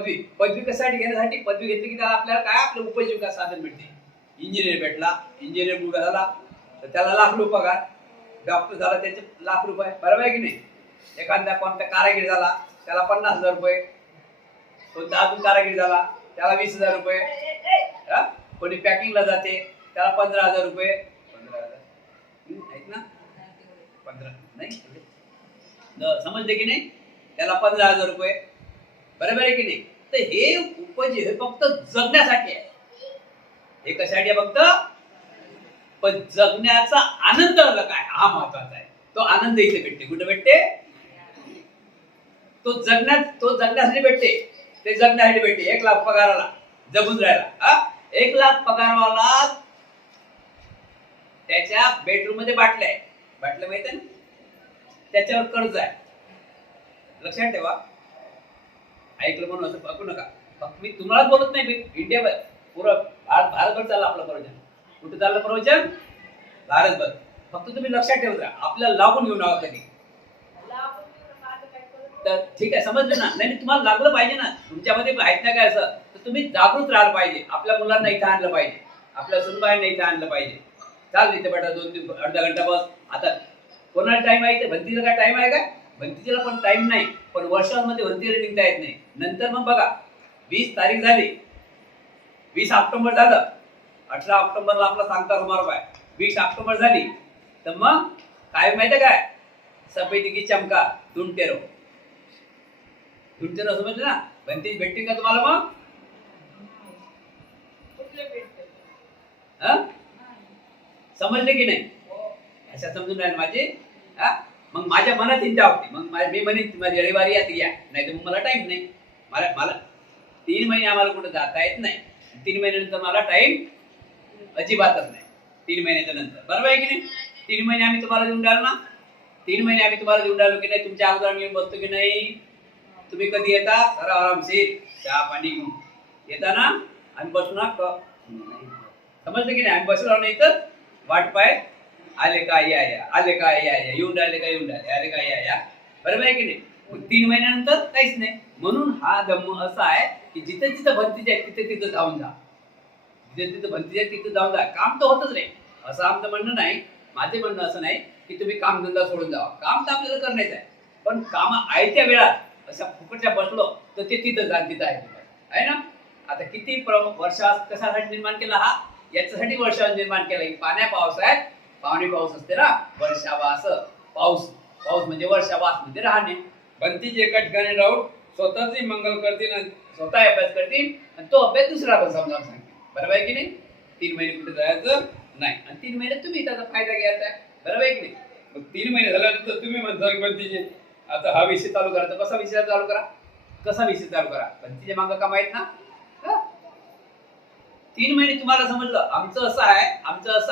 पदवी पदवी कशासाठी घेण्यासाठी, पदवी घेतली की त्याला आपल्याला काय आपलं उपजीविका साधन मिळते. इंजिनियर भेटला, इंजिनियर मुलगा झाला तर त्याला लाख रुपये पगार, डॉक्टर झाला त्याचे लाख रुपये, बरोबर आहे की नाही. एखादा कोणता कारागीर झाला त्याला 50,000 रुपये, कोणता अजून कारागीर झाला त्याला 20,000 रुपये, कोणी पॅकिंगला जाते त्याला 15,000 रुपये. 15,000 आहेत ना, 15 नाही समजले की नाही, त्याला 15,000 रुपये, बरोबर आहे की नाही. तर हे उपजी हे फक्त जगण्यासाठी आहे. हे कशासाठी आहे फक्त, पण जगण्याचा आनंद काय हा महत्वाचा आहे. तो आनंद इथे भेटते. कुठे भेटते, तो जगण्यासाठी भेटते. ते जगण्यासाठी भेटते. 1 लाख पगाराला जगून राहिला, 1 लाख पगारवाला त्याच्या बेडरूम मध्ये बाटल्या माहित आहे ना, त्याच्यावर कर्ज आहे. लक्षात ठेवा, ऐकलं म्हणून असं बघू नका. फक्त मी तुम्हालाच बोलत नाही, इंडिया पुरं भारतभर चाललं आपलं प्रवचन. कुठे चाललं प्रवचन, भारतभर. फक्त तुम्ही लक्षात ठेवता, आपल्याला लागून घेऊ नका कधी. तर ठीक आहे, समजलं ना. नाही तुम्हाला लागलं पाहिजे ना, तुमच्यामध्ये आहेत ना काय असं, तर तुम्ही जागृत राहायला पाहिजे. आपल्या मुलांना इथं आणलं पाहिजे, आपल्या सुनबाईंना इथं आणलं पाहिजे. चाल इथे बेटा 2 अर्धा घंटा बस. आता कोणाला टाइम आहे, भंतीला काय टाइम आहे का, भंतीला पण टाइम नाही. पण वर्षांमध्ये भंतीला निघता येत नाही. नंतर मग बघा 20 तारीख झाली, 20 ऑक्टोबर झालं, 18 ऑक्टोबरला आपला सांगता समारोप आहे. 20 ऑक्टोबर झाली तर मग काय माहिती काय, सफेदी की चमका ढूंढते रहो. समजलं ना. भंती भेटते का तुम्हाला मग, समजले की नाही. अशा समजून राहील माझे. मग माझ्या मनात चिंता होती, मग मी म्हणेन माझी रविवारी यात या, नाही तर मग मला टाइम नाही. मला 3 महिने आम्हाला कुठे जाता येत नाही. 3 महिन्यानंतर मला टाइम अजिबातच नाही. 3 महिन्याच्या नंतर, बरोबर आहे की नाही. 3 महिने आम्ही तुम्हाला देऊन राहिलो ना, 3 महिने आम्ही तुम्हाला देऊन राहिलो की नाही. तुमच्या अगोदर आम्ही बसतो की नाही. तुम्ही कधी येता, जरा आरामशीर चहा पाणी घेऊन येता ना, आम्ही बसू ना. समजलं की नाही. आम्ही बसलो नाही तर वाट पाय, आले का या या, आले का या या, येऊन राहिले का येऊन राहिले, आले का या या, बरोबर आहे की नाही. 3 महिन्यानंतर काहीच नाही. म्हणून हा धम्म असा आहे की जिथे जिथे भंतीचे आहे तिथे जाऊन जा. जिथे भंतीचे आहे तिथे जाऊन जा. काम तर होतच नाही असं आमचं म्हणणं नाही. माझे म्हणणं असं नाही की तुम्ही कामधंदा सोडून जावा. काम तर आपल्याला करण्याचं आहे, पण काम आयत्या वेळात अशा फुकटच्या बसलो तर ते तिथं जा, तिथं आहे ना. आता किती वर्षा कशासाठी निर्माण केला, हा याच्यासाठी वर्षा निर्माण केला की पाण्या पावसाळ्यात पावणी पाऊस असते ना, वर्षावास. पाऊस म्हणजे वर्षावास म्हणजे राहणे. भंतीचे एका ठिकाणी राहून स्वतःची मंगल करतील आणि स्वतः अभ्यास करतील आणि तो अभ्यास दुसरा पण समजावून सांगतील, बरोबर आहे की नाही. 3 महिने कुठे जायचं नाही आणि 3 महिने तुम्ही त्याचा फायदा घ्यायचा आहे, बरोबर आहे की नाही. मग 3 महिने झाल्यानंतर तुम्ही म्हणता की भंतीचे आता हा विषय चालू करा. तर कसा विषय चालू करा, भंतीचे मागं काम आहेत ना. 3 महिने तुम्हाला समजलं. आमचं असं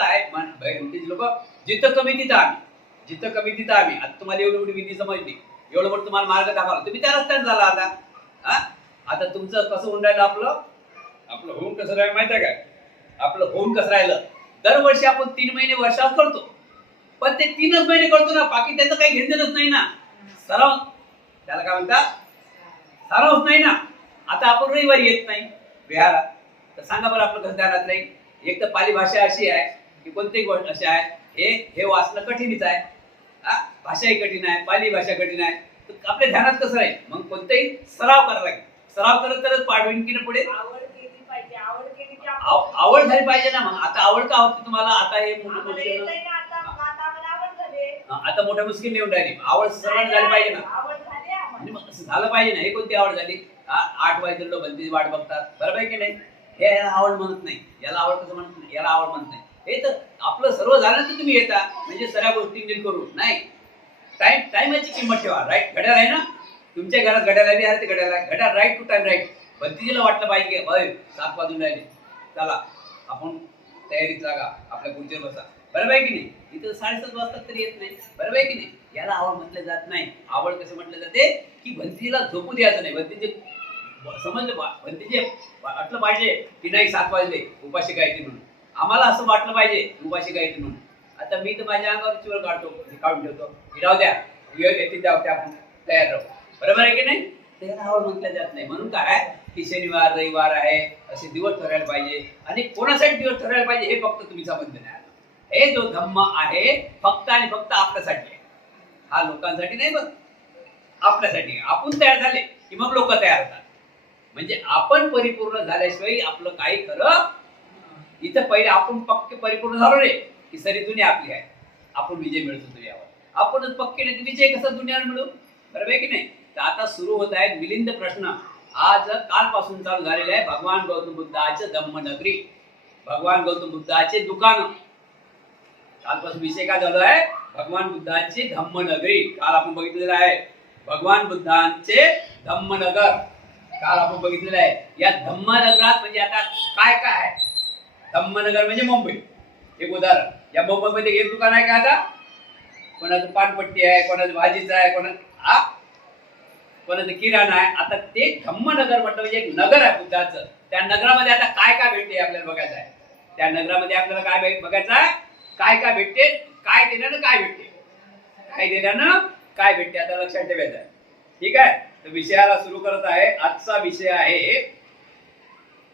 आहे भंतीचे लोक जिथं कमी तिथं आम्ही. आता तुम्हाला एवढी मोठी विधी समजली, एवढं मोठं तुम्हाला मार्ग दाखवला, तुम्ही त्या रस्त्याने झाला. आता तुमचं कसं होऊन राहिलं, आपलं होऊन कसं राहिलं माहिती आहे काय. आपलं होऊन कसं राहिलं, दरवर्षी आपण 3 महिने वर्षात करतो, पण ते 3च महिने करतो ना, बाकी त्याचं काही घेणं नाही ना. सराव, त्याला काय म्हणतात, सरावच नाही ना. आता आपण रविवारी येत नाही विहारात, तर सांगा बरं आपलं कसं ध्यानात राहील. एक तर पाली भाषा अशी आहे की कोणतीही गोष्ट अशी आहे, हे वाचणं कठीणच आहे. भाषाही कठीण आहे, पाली भाषा कठीण आहे, तर आपल्या ध्यानात कसं राहील. मग कोणताही सराव करायला लागेल. सराव करत करत पाठ होईल की पुढे. आवड झाली पाहिजे ना. मग आता आवड का होती तुम्हाला. आता हे आता मोठ्या मुश्किल येऊन राहिली. आवड सर्वांना झाली पाहिजे ना. म्हणजे मग असं झालं पाहिजे ना. हे कोणती आवड झाली, 8 वाजता लोक भंतीची वाट बघतात, बरोबर आहे की नाही. हे याला आवड म्हणत नाही, याला आवड कसं म्हणत नाही, याला आवड म्हणत नाही. हे तर आपलं सर्व झालं तर तुम्ही येता म्हणजे सगळ्या गोष्टी नीट करू नाही. टाइमची किंमत ठेवा. राईट घड्याळ आहे ना, तुमच्या घरात घड्याळ आहे ते घड्याळ राईट टू टाइम राईट. भंतीजीला वाटलं पाहिजे की 7 वाजून राहिले, चला आपण तयारीत लागा, आपल्या खुर्चीवर बसा, बरोबर आहे की नाही. इथं 7:30 वाजता तरी येत नाही, बरोबर आहे की नाही. याला आवड म्हटलं जात नाही. आवड कसं म्हटलं जाते की भंतीजीला झोपू द्यायचं नाही. भंतीजी समजलं, भंतीजी वाटलं पाहिजे की नाही 7 वाजले उपाशी गायत्री म्हणून. आम्हाला असं वाटलं पाहिजे उपाशी गायत्री म्हणून. आता मी तर माझ्या अंगावर काढून ठेवतो, राहू द्या येतील त्या आपण तयार राहू, बरोबर आहे की नाही. ते नावावर म्हटलं जात नाही. म्हणून काय की शनिवार रविवार आहे असे दिवस ठरायला पाहिजे. आणि कोणासाठी दिवस ठरायला पाहिजे हे फक्त तुम्ही समजलं नाही. हे जो धम्म आहे फक्त आणि फक्त आपल्यासाठी आहे. हा लोकांसाठी नाही, बघ आपल्यासाठी. आपण तयार झाले की मग लोक तयार होतात. म्हणजे आपण परिपूर्ण झाल्याशिवाय आपलं काही खरं. इथं पहिले आपण पक्के परिपूर्ण झालो रे की सरी दुनिया आपली आहे. आपण विजय मिळतो दुनियावर. आपणच पक्के नाही विजय कसा दुनियावर मिळू? बरोबर आहे की नाही? तर आता सुरू होत आहेत मिलिंद प्रश्न. आज कालपासून चालू झालेले आहे भगवान गौतम बुद्धाचे धम्मनगरी, भगवान गौतम बुद्धाचे दुकान. कालपासून विषय काय झाला आहे? भगवान बुद्धांची धम्मनगरी. काल आपण बघितलेलं आहे भगवान बुद्धांचे धम्मनगर. काल आपण बघितलेलं आहे. या धम्मनगरात म्हणजे आता काय काय आहे? धम्मनगर म्हणजे मुंबई. एक उदाहरण, या मुंबईमध्ये एक दुकान आहे का? आता कोणाचं पानपट्टी आहे, कोणाचं भाजीचं आहे, कोणाचं किराणा आहे. आता ते धम्मनगर म्हटलं म्हणजे एक नगर आहे बुद्धाचं. त्या नगरामध्ये आता काय काय भेटते आपल्याला बघायचं आहे. त्या नगरामध्ये आपल्याला काय बघायचं आहे? काय काय भेटते, काय दिल्यानं काय भेटते, काय दिल्यानं काय भेटते, आता लक्षात ठेवायचं आहे. ठीक आहे. तर विषयाला सुरू करत आहे. आजचा विषय आहे,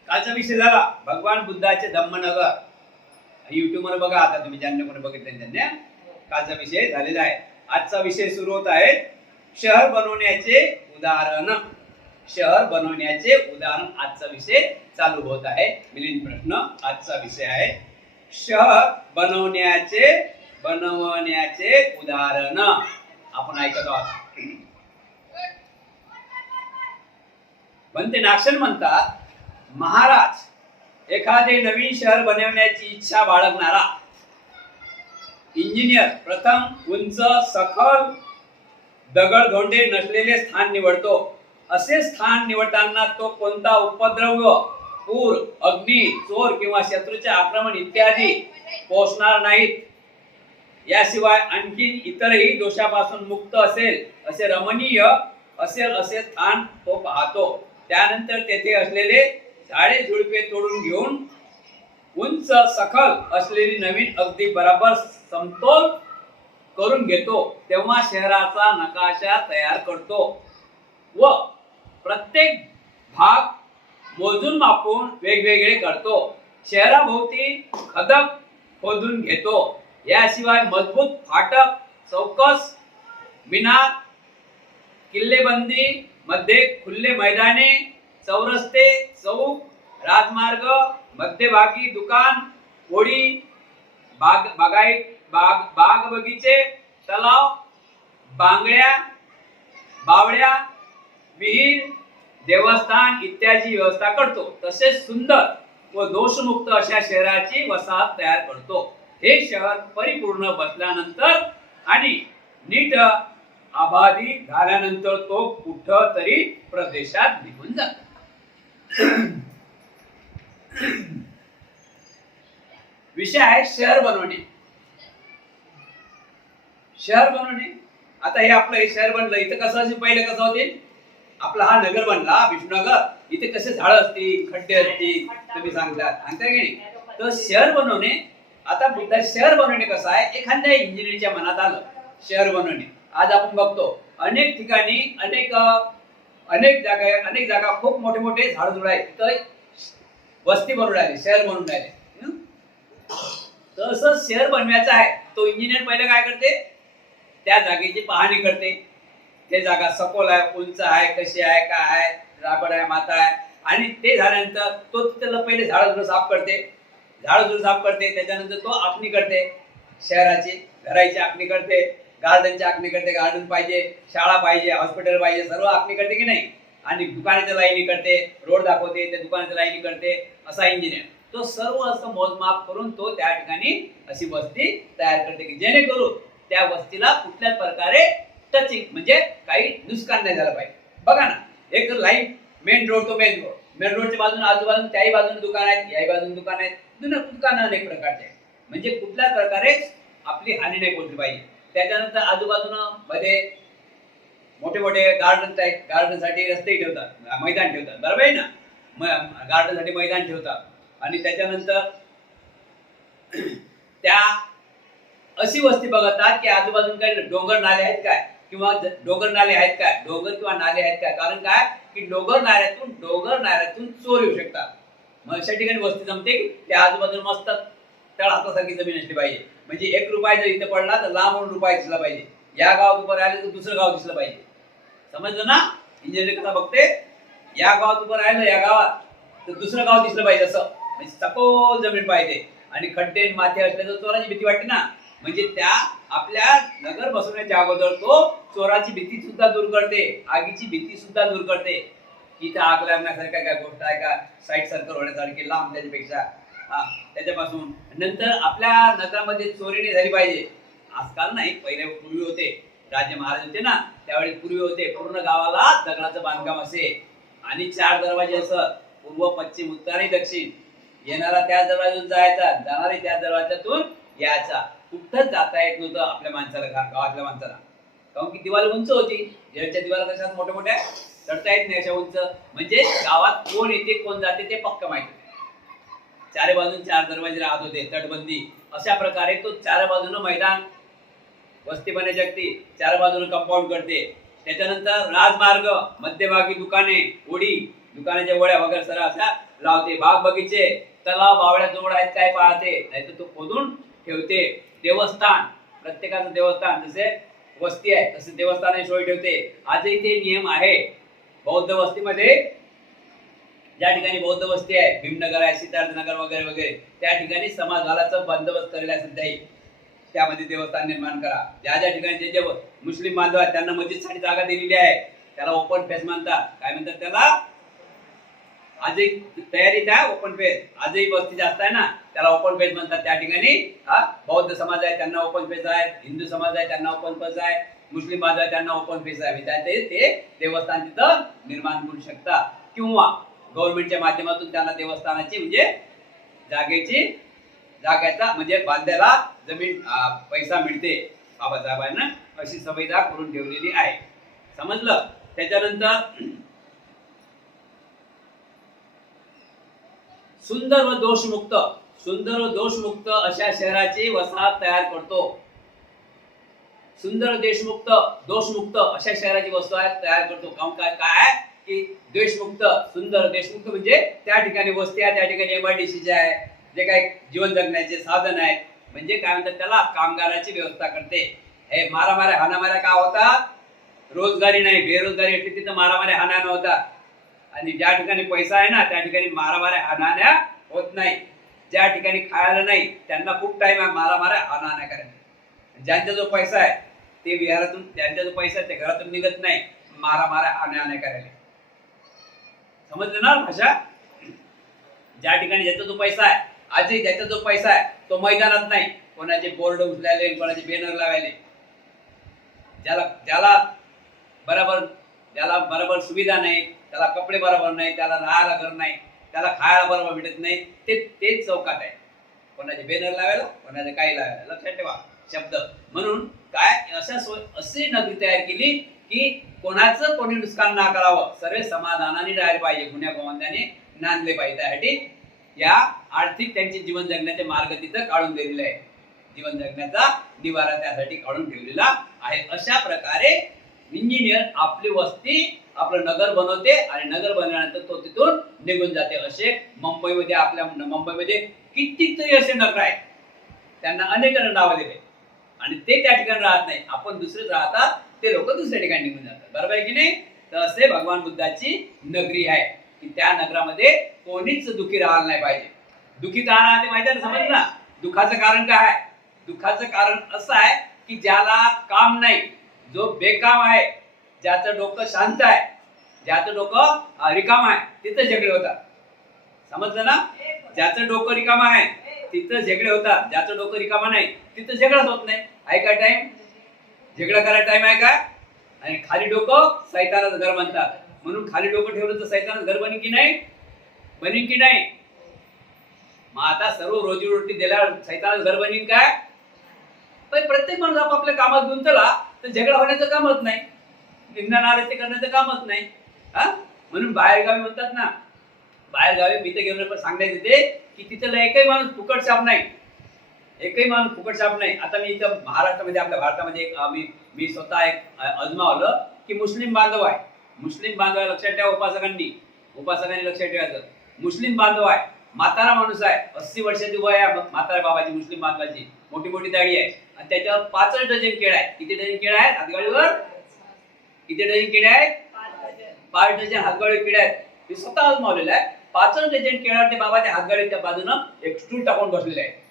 कालचा विषय झाला भगवान बुद्धाचे धम्मनगर. युट्यूब वर बघा आता तुम्ही, ज्यांनी कोणी बघितलं त्यांनी. कालचा विषय झालेला आहे. आजचा विषय सुरू होत आहे शहर बनवण्याचे उदाहरण. शहर बनवण्याचे उदाहरण आजचा विषय चालू होत आहे. मिलिंद प्रश्न आजचा विषय आहे शहर बनवण्याचे उदाहरण. आपण ऐकत आहोत. बनते नाक्षण म्हणतात, महाराज एखादे नवीन शहर बनवण्याची इच्छा बाळगणारा इंजिनियर प्रथम उंच सखल दगडधोंडे नसलेले स्थान निवडतो. असे स्थान निवडताना तो कोणता उपद्रव, पूर, अग्नी, चोर किंवा शत्रूचे आक्रमण इत्यादी पोहोचणार नाहीत. याशिवाय आणखी इतरही दोषापासून मुक्त असेल असे रमणीय असेल असे स्थान तो पाहतो. त्यानंतर तेथे असलेले झाडे झुडपे तोडून घेऊन उंच सखल असलेली नवीन अगदी बरोबर समतोल करून घेतो. तेव्हा शहराचा नकाशा तयार करतो व प्रत्येक भाग मोजून मापून वेगवेगळे करतो. शहराभोवती खदक खोदून घेतो. याशिवाय मजबूत फाटक, चौकस, मिनार, किल्लेबंदी मध्ये खुले मैदाने, चौरस्ते, चौक, राजमार्ग, मध्यभागी दुकान, होडी, बाग बगीचे, तलाव, बांगड्या, बावड्या, विहीर, देवस्थान इत्यादी व्यवस्था करतो. तसेच सुंदर व दोषमुक्त अशा शहराची वसाहत तयार करतो. हे शहर परिपूर्ण बसल्यानंतर आणि नीट आबादी झाल्यानंतर तो कुठं तरी प्रदेशात निघून जातो. विषय आहे शहर बनवणे. शहर बनवणे. आता हे आपलं हे शहर बनलं. इथं कसं असेल, पहिले कसं होतील, आपला हा नगर बनला विष्णुनगर. इथे कसे झाड असतील, खड्डे असतील, तुम्ही सांगता की नाही. तर शहर बनवणे. आता बुद्धा शहर बनवणे कसं आहे, एखाद्या इंजिनियरच्या मनात आलं शहर बनवणे. आज आपण बघतो अनेक ठिकाणी अनेक जागा खूप मोठे मोठे झाडझुड आहेत, तर वस्ती बनवून राहिले, शहर बनवून राहिले. तसं शहर बनवायचं आहे. तो इंजिनियर पहिले काय करते, त्या जागेची पाहणी करते. ते जागा सखोल आहे, उंच आहे, कशी आहे, काय आहे, राबड आहे, माता आहे. आणि ते झाल्यानंतर तो त्याला पहिले झाडझुड साफ करते. त्याच्यानंतर तो आखणी करते, शहराची घराची आखणी करते, गार्डनची आखणी करते. गार्डन पाहिजे, शाळा पाहिजे, हॉस्पिटल पाहिजे, सर्व आखणी करते की नाही. आणि दुकानाच्या लाईनी करते, रोड दाखवते, त्या दुकानाच्या लाईनी करते. असा इंजिनियर तो सर्व असं मोजमाप करून तो त्या ठिकाणी अशी वस्ती तयार करते की जेणेकरून त्या वस्तीला कुठल्याच प्रकारे टचिंग म्हणजे काही नुकसान नाही झालं पाहिजे. बघा ना, एक लाईन मेन रोड तो मेन रोडच्या बाजूने आजूबाजूला त्याही बाजूने दुकान आहेत, याही बाजूने दुकान आहेत, दुकान अनेक प्रकारचे. म्हणजे कुठल्याच प्रकारे आपली हानी नाही पोहोचली पाहिजे. त्याच्यानंतर आजूबाजूला मध्ये मोठे मोठे गार्डन आहेत. गार्डनसाठी रस्ते ठेवतात, मैदान ठेवतात, बरोबर आहे ना. गार्डनसाठी मैदान ठेवतात. आणि त्याच्यानंतर त्या अशी वस्ती बघतात की आजूबाजूला काही डोंगर नाले आहेत काय, किंवा डोंगर नाले आहेत काय, डोंगर किंवा नाले आहेत काय. कारण काय की डोंगर नाल्यातून चोर येऊ शकतात. मग अशा ठिकाणी वस्ती जमते की त्या आजूबाजूला मस्त तळ हातासारखी जमीन असली पाहिजे. म्हणजे 1 रुपया जर इथे पडला तर लांब रुपया दिसला पाहिजे. या गावात उभं राहिले तर दुसरं गाव दिसलं पाहिजे. समजलं ना. इंजिनिअरिंग कसा बघते, या गावात उभं राहिलं या गावात तर दुसरं गाव दिसलं पाहिजे. असं म्हणजे सखोल जमीन पाहिजे. आणि खड्डे माथे असले तर चोराची भीती वाटते ना. म्हणजे त्या आपल्या नगर बसवण्याच्या अगोदर तो चोराची भीती सुद्धा दूर करते, आगीची भीती सुद्धा दूर करते. इथं आग लागण्यासारख्या काय गोष्ट आहे का, साईट सर्कल होण्यासारखी लांब त्याच्यापेक्षा. त्याच्यापासून नंतर आपल्या नगरामध्ये चोरी नाही झाली पाहिजे. आजकाल नाही, पहिले पूर्वी होते, राजे महाराज होते ना त्यावेळी पूर्वी होते. पूर्ण गावाला दगडाचं बांधकाम असे आणि 4 दरवाजे असत, पूर्व पश्चिम उत्तर आणि दक्षिण. येणारा त्या दरवाज्यातून जायचा, जाणारे त्या दरवाज्यातून यायचा. कुठंच जाता येत नव्हतं आपल्या माणसाला, गावातल्या माणसाला. कारण की दिवाल उंच होती. जेलच्या दिवाला कशा मोठ्या मोठ्या चढता येत नाही अशा उंच. म्हणजे गावात कोण येते कोण जाते ते पक्क माहिती. चारे बाजून 4 दरवाजे राहत होते, तटबंदी. अशा प्रकारे तो 4 बाजूनं मैदान, वस्ती बने जगती, 4 बाजूनं कंपाऊंड करते. त्याच्यानंतर राजमार्ग, मध्यभागी दुकाने, ओढी, दुकानाच्या वड्या वगैरे सर्व अशा लावते. बाग बगीचे, तलाव, बावड्या जोड आहेत काय पाहते, नाहीतर तो खोदून ठेवते. देवस्थान, प्रत्येकाचं देवस्थान जसे वस्ती आहे तसे देवस्थान सोय ठेवते. आजही ते नियम आहे. बौद्ध वस्तीमध्ये ज्या ठिकाणी बौद्ध वस्ती आहे, भीमनगर आहे, सिद्धार्थनगर वगैरे वगैरे, त्या ठिकाणी समाजाचा बंदोबस्त करेल असेल त्यामध्ये देवस्थान निर्माण करा. ज्या ज्या ठिकाणी जे मुस्लिम बांधव आहेत त्यांना मस्जिदसाठी जागा दिलेली आहे, त्याला ओपन फेस म्हणतात. काय म्हणतात त्याला, आजही तयारी त्या ओपन फेस. आजही वस्ती जास्त आहे ना त्याला ओपन फेस म्हणतात. त्या ठिकाणी बौद्ध समाज आहे त्यांना ओपन फेस आहे, हिंदू समाज आहे त्यांना ओपन फेस आहे, मुस्लिम बांधव आहे त्यांना ओपन फेस आहे. ते देवस्थान तिथं निर्माण करू शकतात. किंवा गव्हर्नमेंटच्या माध्यमातून त्यांना देवस्थानाची म्हणजे जाग्याचा म्हणजे बांधायला जमीन पैसा मिळते. बाबासाहेबांना अशी सुविधा करून ठेवलेली आहे. समजलं. त्याच्यानंतर सुंदर व दोषमुक्त अशा शहराची वसाहत तयार करतो. सुंदर दोषमुक्त अशा शहराची वसाहत तयार करतो. काय की देशमुक्त, सुंदर देशमुक्त म्हणजे त्या ठिकाणी वस्ती आहे, त्या ठिकाणी MIDC आहे, जे काही जीवन जगण्याचे साधन आहेत. म्हणजे काय म्हणतात त्याला, कामगाराची व्यवस्था करते. हे मारामाऱ्या हाणामाऱ्या का होतात, रोजगारी नाही, बेरोजगारी असली तिथं मारामाऱ्या हाणाण्या होतात. आणि ज्या ठिकाणी पैसा आहे ना त्या ठिकाणी मारामाऱ्या हाणाण्या होत नाही. ज्या ठिकाणी खायला नाही त्यांना खूप टाइम आहे मारामाऱ्या हाणाण्या करायला. ज्यांचा जो पैसा आहे ते विहारातून, ज्यांचा जो पैसा आहे ते घरातून निघत नाही मारामाऱ्या हाणाण्या करायला. समजलं ना भाषा. ज्या ठिकाणी ज्याचा जो पैसा आहे, आजही ज्याचा जो पैसा आहे तो मैदानात नाही, कोणाचे बोर्ड उचलायले, कोणाचे बॅनर लावायले. ज्याला बरोबर सुविधा नाही, त्याला कपडे बरोबर नाही, त्याला राहायला घर नाही, त्याला खायला बरोबर भेटत नाही, तेच चौकात आहे. कोणाचे बॅनर लावायला, कोणाचे काही लावायला. लक्षात ठेवा शब्द. म्हणून काय अशी नगरी तयार केली की कोणाचं कोणी नुकसान ना करावं, सर्व समाधानाने राहायला पाहिजे, गुन्ह्या गोवंद्याने नांदले पाहिजे. त्यासाठी या आर्थिक त्यांचे जीवन जगण्याचे मार्ग तिथं काढून दिलेले आहे. जीवन जगण्याचा निवारा त्यासाठी काढून ठेवलेला आहे. अशा प्रकारे इंजिनियर आपली वस्ती, आपलं नगर बनवते आणि नगर बनवल्यानंतर तो तिथून निघून जाते. असे मुंबईमध्ये कितीतरी असे नगर आहेत, त्यांना अनेक नावं दिले आणि ते त्या ठिकाणी राहत नाही. आपण दुसरेच राहतात, ते लोक दुसऱ्या ठिकाणी निघून जातात. बरोबर आहे की नाही. तर असे भगवान बुद्धाची नगरी आहे की त्या नगरामध्ये कोणीच दुःखी राहायला नाही पाहिजे. दुःखी का राहते माहिती आहे ना, समज ना. दुःखाचं कारण काय आहे. दुःखाचं कारण असं आहे की ज्याला काम नाही, जो बेकाम आहे, ज्याचं डोकं शांत आहे, ज्याचं डोकं रिकाम आहे, तिथं झगडे होतात. समजलं ना. ज्याचं डोकं रिकाम आहे तिथं झगडे होतात, ज्याचं डोकं रिकाम नाही तिथं झगडच होत नाही. आहे का टाइम झगडा करायला टाइम आहे का. आणि खाली डोकं सैतानाचं घर बनतात. म्हणून खाली डोकं ठेवलं तर सैतानाचं घर बनेल की नाही. मग आता सर्व रोजीरोटी दिल्यावर सैतानाचं घर बनेल काय. पण प्रत्येक माणूस आपापल्या कामात गुंतला तर झगडा होण्याचं कामच नाही, निघणार आले ते करण्याचं कामच नाही. म्हणून बाहेरगावी म्हणतात ना, बाहेरगावी मी तर घेऊन पण सांगण्यात येते की तिथं एकही माणूस फुकट शाप नाही. एकही माणूस फुकट साप नाही. आता मी इथं महाराष्ट्रामध्ये आपल्या भारतामध्ये एक मी स्वतः एक अजमावलं की मुस्लिम बांधव आहे. मुस्लिम बांधव आहे, लक्षात ठेवा उपासकांनी लक्षात ठेवायचं. मुस्लिम बांधव आहे, म्हातारा माणूस आहे, 80 वर्षाची वय आहे म्हातारा बाबाची, मुस्लिम बांधवाची, मोठी मोठी दाढी आहे आणि त्याच्यावर 5 डझन केळं आहे. किती डझन केळं आहेत हातगाडीवर? किती डझन केळं आहेत? 5 डझन हातगाडी केळं आहेत. मी स्वतः अजमावलेलं आहे. 5 डझन केळं ते बाबाच्या हातगाडीच्या बाजूनं एक स्टूल टाकून बसलेले आहे.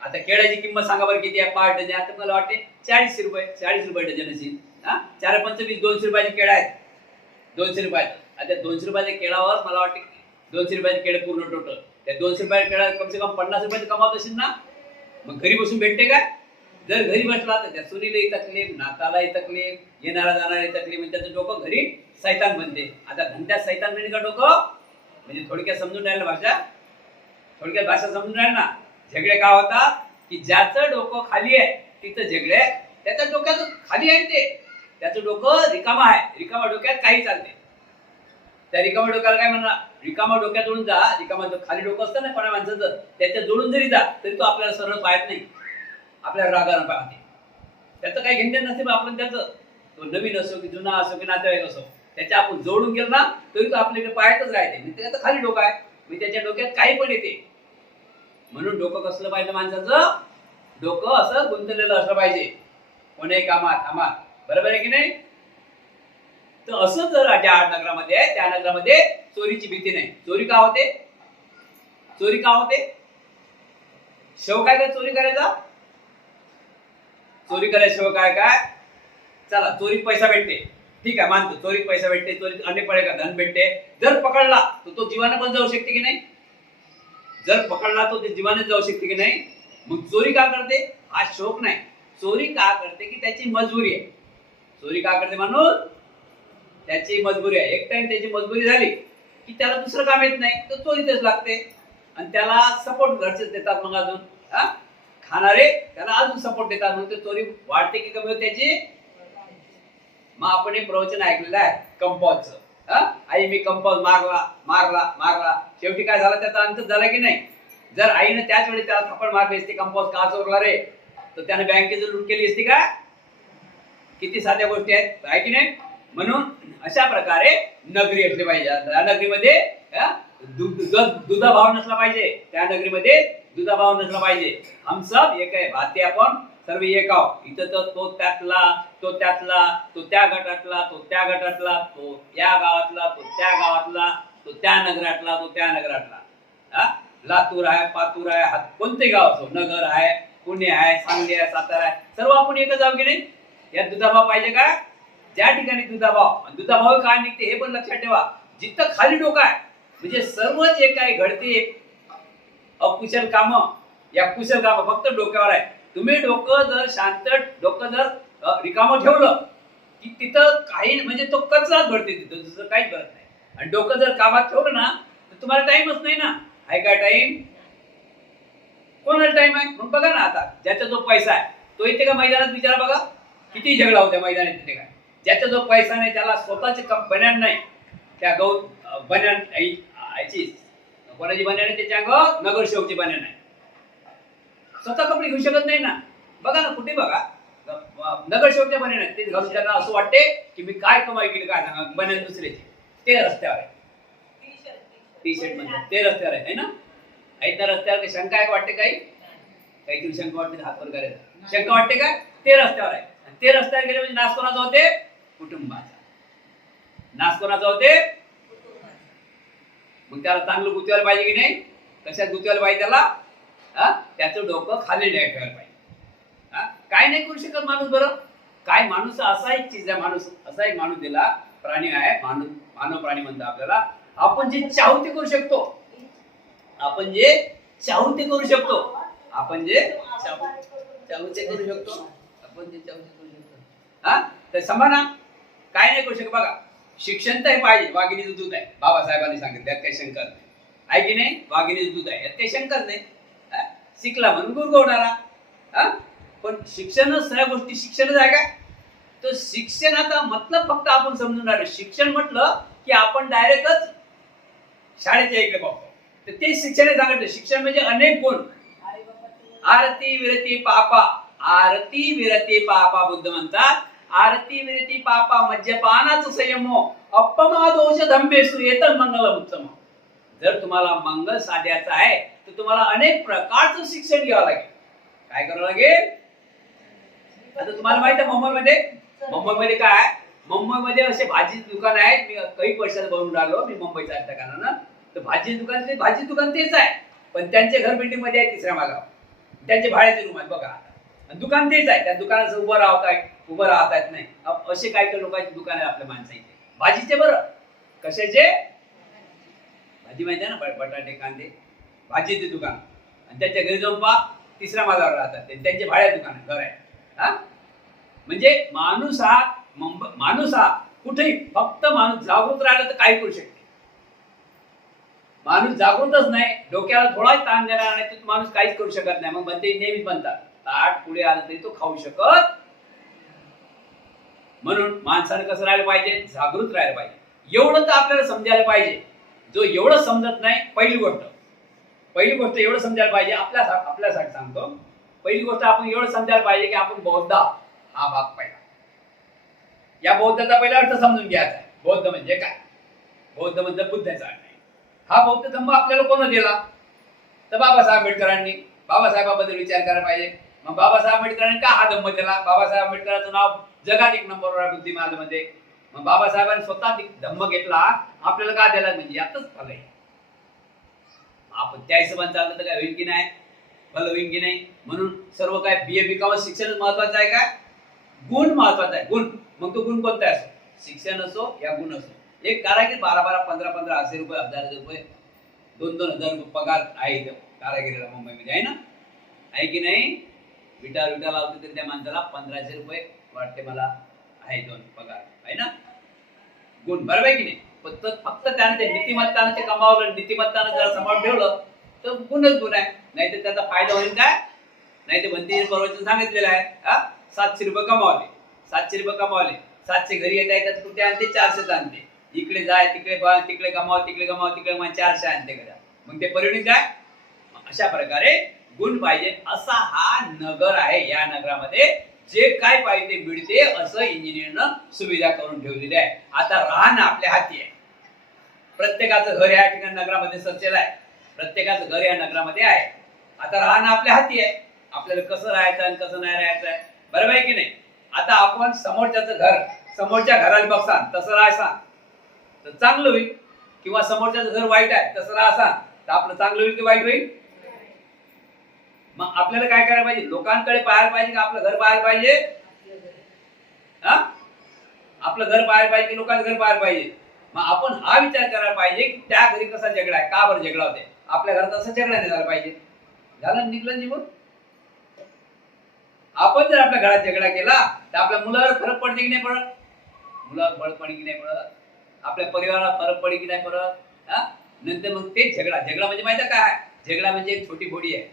आता केळ्याची किंमत सांगा बरं किती आहे? 5 डझन. आता मला वाटते 40 रुपये, 40 रुपये डझन असेल. 4 25 200 रुपयाचे केळं आहेत. 200 रुपयाचं. आता 200 रुपयाच्या केळावर मला वाटते 200 रुपयाचे केळं पूर्ण टोटल. त्या 200 रुपयाच्या केळा कमसे कम 50 रुपयाचे कमावत असेल ना. मग घरी बसून भेटते का? जर घरी बसला तर त्या सुनीलाही तकलीफ, नातालाही तकलीफ, येणारा जाणारी तकलीफ, म्हणजे त्याचं डोकं घरी सैतान बनते. आता घंट्यात सैतान बनते का डोकं? म्हणजे थोडक्यात समजून राहिलं भाषा, थोडक्यात भाषा समजून राहील ना. झगडे का होतात की ज्याचं डोकं खाली आहे तिथं झगडे, त्याच्या डोक्याचं खाली आहे ते, त्याचं डोकं रिकामा आहे, रिकामा डोक्यात काही चालते. त्या रिकामा डोक्याला काय म्हणणार? रिकामा डोक्यात जोडून जा. रिकामा खाली डोकं असतं ना कोणा माणसाचं, त्याच्यात जोडून जरी जा तरी तो आपल्याला सरळ पाहत नाही, आपल्याला रागानं पाहते. त्याचं काही घेणं नसते आपण त्याचं. तो नवीन असो की जुना असो की नातेवाईक असो, त्याच्या आपण जोडून गेलो ना तरी तो आपल्याकडे पाहतच राहते. म्हणजे त्याचं खाली डोकं आहे, म्हणजे त्याच्या डोक्यात काही पण येते. म्हणून डोकं कसलं पाहिजे माणसाचं? डोकं असं गुंतलेलं असलं पाहिजे कोणत्याही कामात. बरोबर आहे की नाही? तर असं जर ज्या नगरामध्ये आहे त्या नगरामध्ये चोरीची भीती नाही. चोरी का होते? शेव काय चोरी करायचा? चोरी करायचं काय? चला, चोरीत पैसा भेटते, ठीक आहे, मानतो. चोरीत पैसा भेटते, चोरीत अनेक प्रकार धन भेटते. जर पकडला तर तो जीवाने पण जाऊ शकते की नाही? जर पकडला तो ते जीवाने जाऊ शकते की नाही? मग चोरी का करते? हा शौक नाही. चोरी का करते की त्याची मजबुरी आहे. चोरी का करते माणूस? त्याची मजबुरी आहे. एक टाइम त्याची मजबुरी झाली की त्याला दुसरं काम येत नाही, तर चोरीतच लागते. आणि त्याला सपोर्ट घरचेच देतात. मग अजून खाणारे त्याला अजून सपोर्ट देतात. मग ते चोरी वाढते की कमी होते त्याची? मग आपण एक प्रवचन ऐकलेलं आहे कंपाऊंडचं. आई मी कंपाऊंड मारला, शेवटी काय झालं? त्याचा अंत झाला की नाही? जर आईने त्याच वेळी त्याला थप्पड मारली असते, कंपाऊंड का चोरला रे, तर त्याने बँकेचं लूट केली असती का? किती साध्या गोष्टी आहेत, आहे की नाही? म्हणून अशा प्रकारे नगरी असली पाहिजे. त्या नगरीमध्ये दुधाभाव नसला पाहिजे. त्या नगरीमध्ये दुधाभाव नसला पाहिजे. हम सब एक आहे, भारतीय आपण सर्व एक आहोत. इथं तर तो त्यातला, तो त्या गटातला, तो त्या गटातला, तो या गावातला, तो त्या गावातला, तो त्या नगरातला. लातूर आहे, पातूर आहे, कोणते गाव असो, नगर आहे, पुणे आहे, सांगली आहे, सातारा आहे, सर्व आपण एकच आहोत की नाही? यात दुधाभाव पाहिजे का? ज्या ठिकाणी दुधाभाव काय निघते हे पण लक्षात ठेवा. जिथं खाली डोकं आहे म्हणजे सर्व जे काही घडते अकुशल काम या कुशल काम फक्त डोक्यावर आहे. तुम्ही डोकं जर शांत, डोकं जर रिकामं ठेवलं की तिथं काही म्हणजे तो कचराच घडते, तिथं दुसरं काहीच घडत नाही. आणि डोकं जर कामात ठेवलं ना तर तुम्हाला टाइमच नाही ना. आहे का टाइम? कोणाला टाइम आहे? मग बघा ना, आता ज्याचा जो पैसा आहे तो येते का मैदानात? विचारा बघा, किती झगडा होत्या मैदानात तिथे. काय ज्याचा जो पैसा नाही, त्याला स्वतःचे बन्यान नाही, त्या बन्यान याची कोणाची बन्यान आहे? त्याच्या अंगावर नगरसेवकची बन्यान आहे. स्वतः कपडे घेऊ शकत नाही ना. बघा ना, कुठे बघा नगरसेवकच्या बन्यान आहेत, ते घालून त्यांना असं वाटते की मी काय कमाई केली, काय सांगा. बन्यान दुसऱ्याची, ते रस्त्यावर आहे, टी शर्ट मध्ये ते रस्त्यावर आहे ना. आहेत ना रस्त्यावर? शंका आहे वाटते? काहीतरी शंका वाटते, हात वर करायचा. शंका वाटते काय? ते रस्त्यावर आहे. ते रस्त्यावर गेले म्हणजे नाश कोणाचा होते? कुटुंबाचा. नाश कोणाचा होते? मग त्याला चांगलं गुंतवायला पाहिजे की नाही? कशात गुंतवायला पाहिजे त्याला? त्याचं डोकं खाली नाही ठेवायला पाहिजे. काय नाही करू शकत माणूस. बरं काय माणूस असा एक चीज आहे, असा एक माणूस दिला, प्राणी आहे, मानव प्राणी म्हणतात आपल्याला. आपण जे चाहू ते करू शकतो. आपण जे चाहू ते करू शकतो. तर समाना काय नाही करू शकत. बघा, शिक्षण तर पाहिजे. वाघिणीचं दूध आहे, बाबासाहेबांनी सांगितलं, त्यात काही शंका नाही. आहे की नाही? वाघिणीचं दूध आहे, यात काही शंका नाही. शिकला म्हणून गुरगवणारा. पण शिक्षण सगळ्या गोष्टी शिक्षणच आहे काय? तर शिक्षणाचा मतलब फक्त आपण समजून राहिलो. शिक्षण म्हटलं की आपण डायरेक्टच शाळेच्या इकडे पाहतो, तर ते शिक्षण सांगितलं. शिक्षण म्हणजे अनेक गुण. आरती विरती पापा, आरती विरती पापा बुद्ध म्हणतात. आरती विरती पापा मद्यपानाच संयमो अपमादोष धम्मेसु येत मंगल उत्तम. जर तुम्हाला मंगल साधायचं आहे तर तुम्हाला अनेक प्रकारचं शिक्षण घ्यावं लागेल. काय करावं लागेल? आता तुम्हाला माहिती आहे मुंबईमध्ये काय, मुंबईमध्ये असे भाजी दुकान आहेत. मी काही वर्षात बनवून राहिलो, मी मुंबईचा असल्या कारणानं. तर भाजी दुकान तेच आहे, पण त्यांचे घर बिल्डिंग मध्ये आहे 3ऱ्या मागावर. त्यांचे भाड्याचे रूम आहेत बघा. आणि दुकान तेच आहे, त्या दुकानात उभं राहता येत नाही. असे काही लोकांची दुकान आहे आपल्या माणसा इथे भाजीचे. बरं कशाचे? भाजी माहिती आहे ना, बटाटे कांदे, भाजीचे दुकान. आणि त्यांच्या घरी जाऊन 3ऱ्या मागावर राहतात, त्यांचे भाड्या दुकान घर आहे. हा म्हणजे माणूस हा कुठेही, फक्त माणूस जागृत राहिला तर काही करू शकते. माणूस जागृतच नाही, डोक्याला थोडाच ताण देणार नाही तर माणूस काहीच करू शकत नाही. मग ते नेहमीच म्हणतात ताट पुढे आलं तरी तो खाऊ शकत. म्हणून माणसाने कसं राहिलं पाहिजे? जागृत राहायला पाहिजे. एवढं तर आपल्याला समजायला पाहिजे. जो एवढं समजत नाही, पहिली गोष्ट एवढं समजायला पाहिजे. आपल्यासाठी सांगतो, पहिली गोष्ट आपण एवढं समजायला पाहिजे की आपण बौद्ध हा भाग पहिला. या बौद्धाचा पहिला अर्थ समजून घ्यायचा आहे. बौद्ध म्हणजे काय? बौद्ध म्हणजे बुद्धाचा अर्थ आहे. हा बौद्ध धम्म आपल्याला कोण दिला? तर बाबासाहेब आंबेडकरांनी. बाबासाहेबाबद्दल विचार करायला पाहिजे. मग बाबासाहेब आंबेडकरांनी का हा धम्म दिला? बाबासाहेब आंबेडकरांचं नाव जगात 1 नंबरवर आहे बुद्धिमानमध्ये. मग बाबासाहेबांनी स्वतः धम्म घेतला, आपल्याला का दिला? म्हणजे यातच फल आहे. आपण त्या हिशोबाने चाललं तर काय होईल की नाही? फल होईल की नाही? म्हणून सर्व काय BA-BCom शिक्षण महत्वाचं आहे. काय गुण महत्वाचा आहे? गुण. मग तो गुण कोणता असो, शिक्षण असो या गुण असो. एक कारागीर 12-12, 15-15 असे रुपये, 1000 रुपये, 2-2 हजार रुपये पगार आहे कारागिरीला मुंबईमध्ये, आहे ना? आहे की नाही? विटा लावते तरी त्या माणसाला 1500 रुपये वाटते मला आहे, 2 पगार आहे ना? गुण बरोबर आहे की नाही? फक्त त्याने ते नीतिमत्तानं ते कमावलं, नीतिमत्तानं जर सांभाळून ठेवलं तर गुणच गुण आहे. नाही तर त्याचा फायदा होईल काय? नाही तर भंती परवचन सांगितलेलं आहे. 700 रुपये कमावले, 700 घरी येतात, कुठे आणते? 400 आणते. इकडे जाय तिकडे गमाव, तिकडे 400 आणते घरा. मग ते परिणाम काय? अशा प्रकारे गुण पाहिजे. असा हा नगर आहे. या नगरामध्ये जे काय पाहिजे ते मिळते असं इंजिनियरनं सुविधा करून ठेवलेली आहे. आता राहणं आपल्या हाती आहे. प्रत्येकाचं घर या ठिकाणी नगरामध्ये सचलेलं आहे. प्रत्येकाचं घर या नगरामध्ये आहे. आता राहणं आपल्या हाती आहे. आपल्याला कसं राहायचं आणि कसं नाही राहायचं आहे, बरोबर आहे की नाही? आता आपण समोरच्याचं घर, समोरच्या घराला बघसान तसं राहायचा तर चांगलं होईल, किंवा समोरच्याचं घर वाईट आहे तसं राहायचा तर आपलं चांगलं होईल की वाईट होईल? मग आपल्याला काय करायला पाहिजे? लोकांकडे पाहायला पाहिजे की आपलं घर पाहायला पाहिजे? आपलं घर पाहायला पाहिजे की लोकांचं घर पाहायला पाहिजे? मग आपण हा विचार करायला पाहिजे की त्या घरी कसा झगडा आहे, का बरं झगडा होते. आपल्या घरात असं झगडा नाही झाला पाहिजे. झालं, निघलं निघून. आपण जर आपल्या घरात झगडा केला तर आपल्या मुलावर फरक पडते की नाही पडत? मुलावर फरक पडे की नाही पडत? आपल्या परिवाराला फरक पडे की नाही पडत? नंतर मग ते झगडा म्हणजे माहिती आहे काय? झगडा म्हणजे एक छोटी फोडी आहे.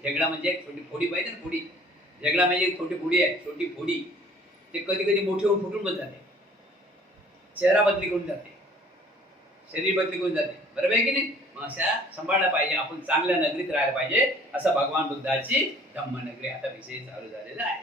झगडा म्हणजे एक छोटी फोडी पाहिजे ना, फोडी. झगडा म्हणजे एक छोटी फोडी आहे, छोटी फोडी. ते कधी कधी मोठी होऊन फुटून पण जाते. चेहरा बदली करून जाते, शरीर बदली करून जाते, बरोबर आहे की नाही? मग अशा सांभाळला पाहिजे. आपण चांगल्या नगरीत राहायला पाहिजे. असं भगवान बुद्धाची धम्मनगरी आता विषय चालू झालेला आहे.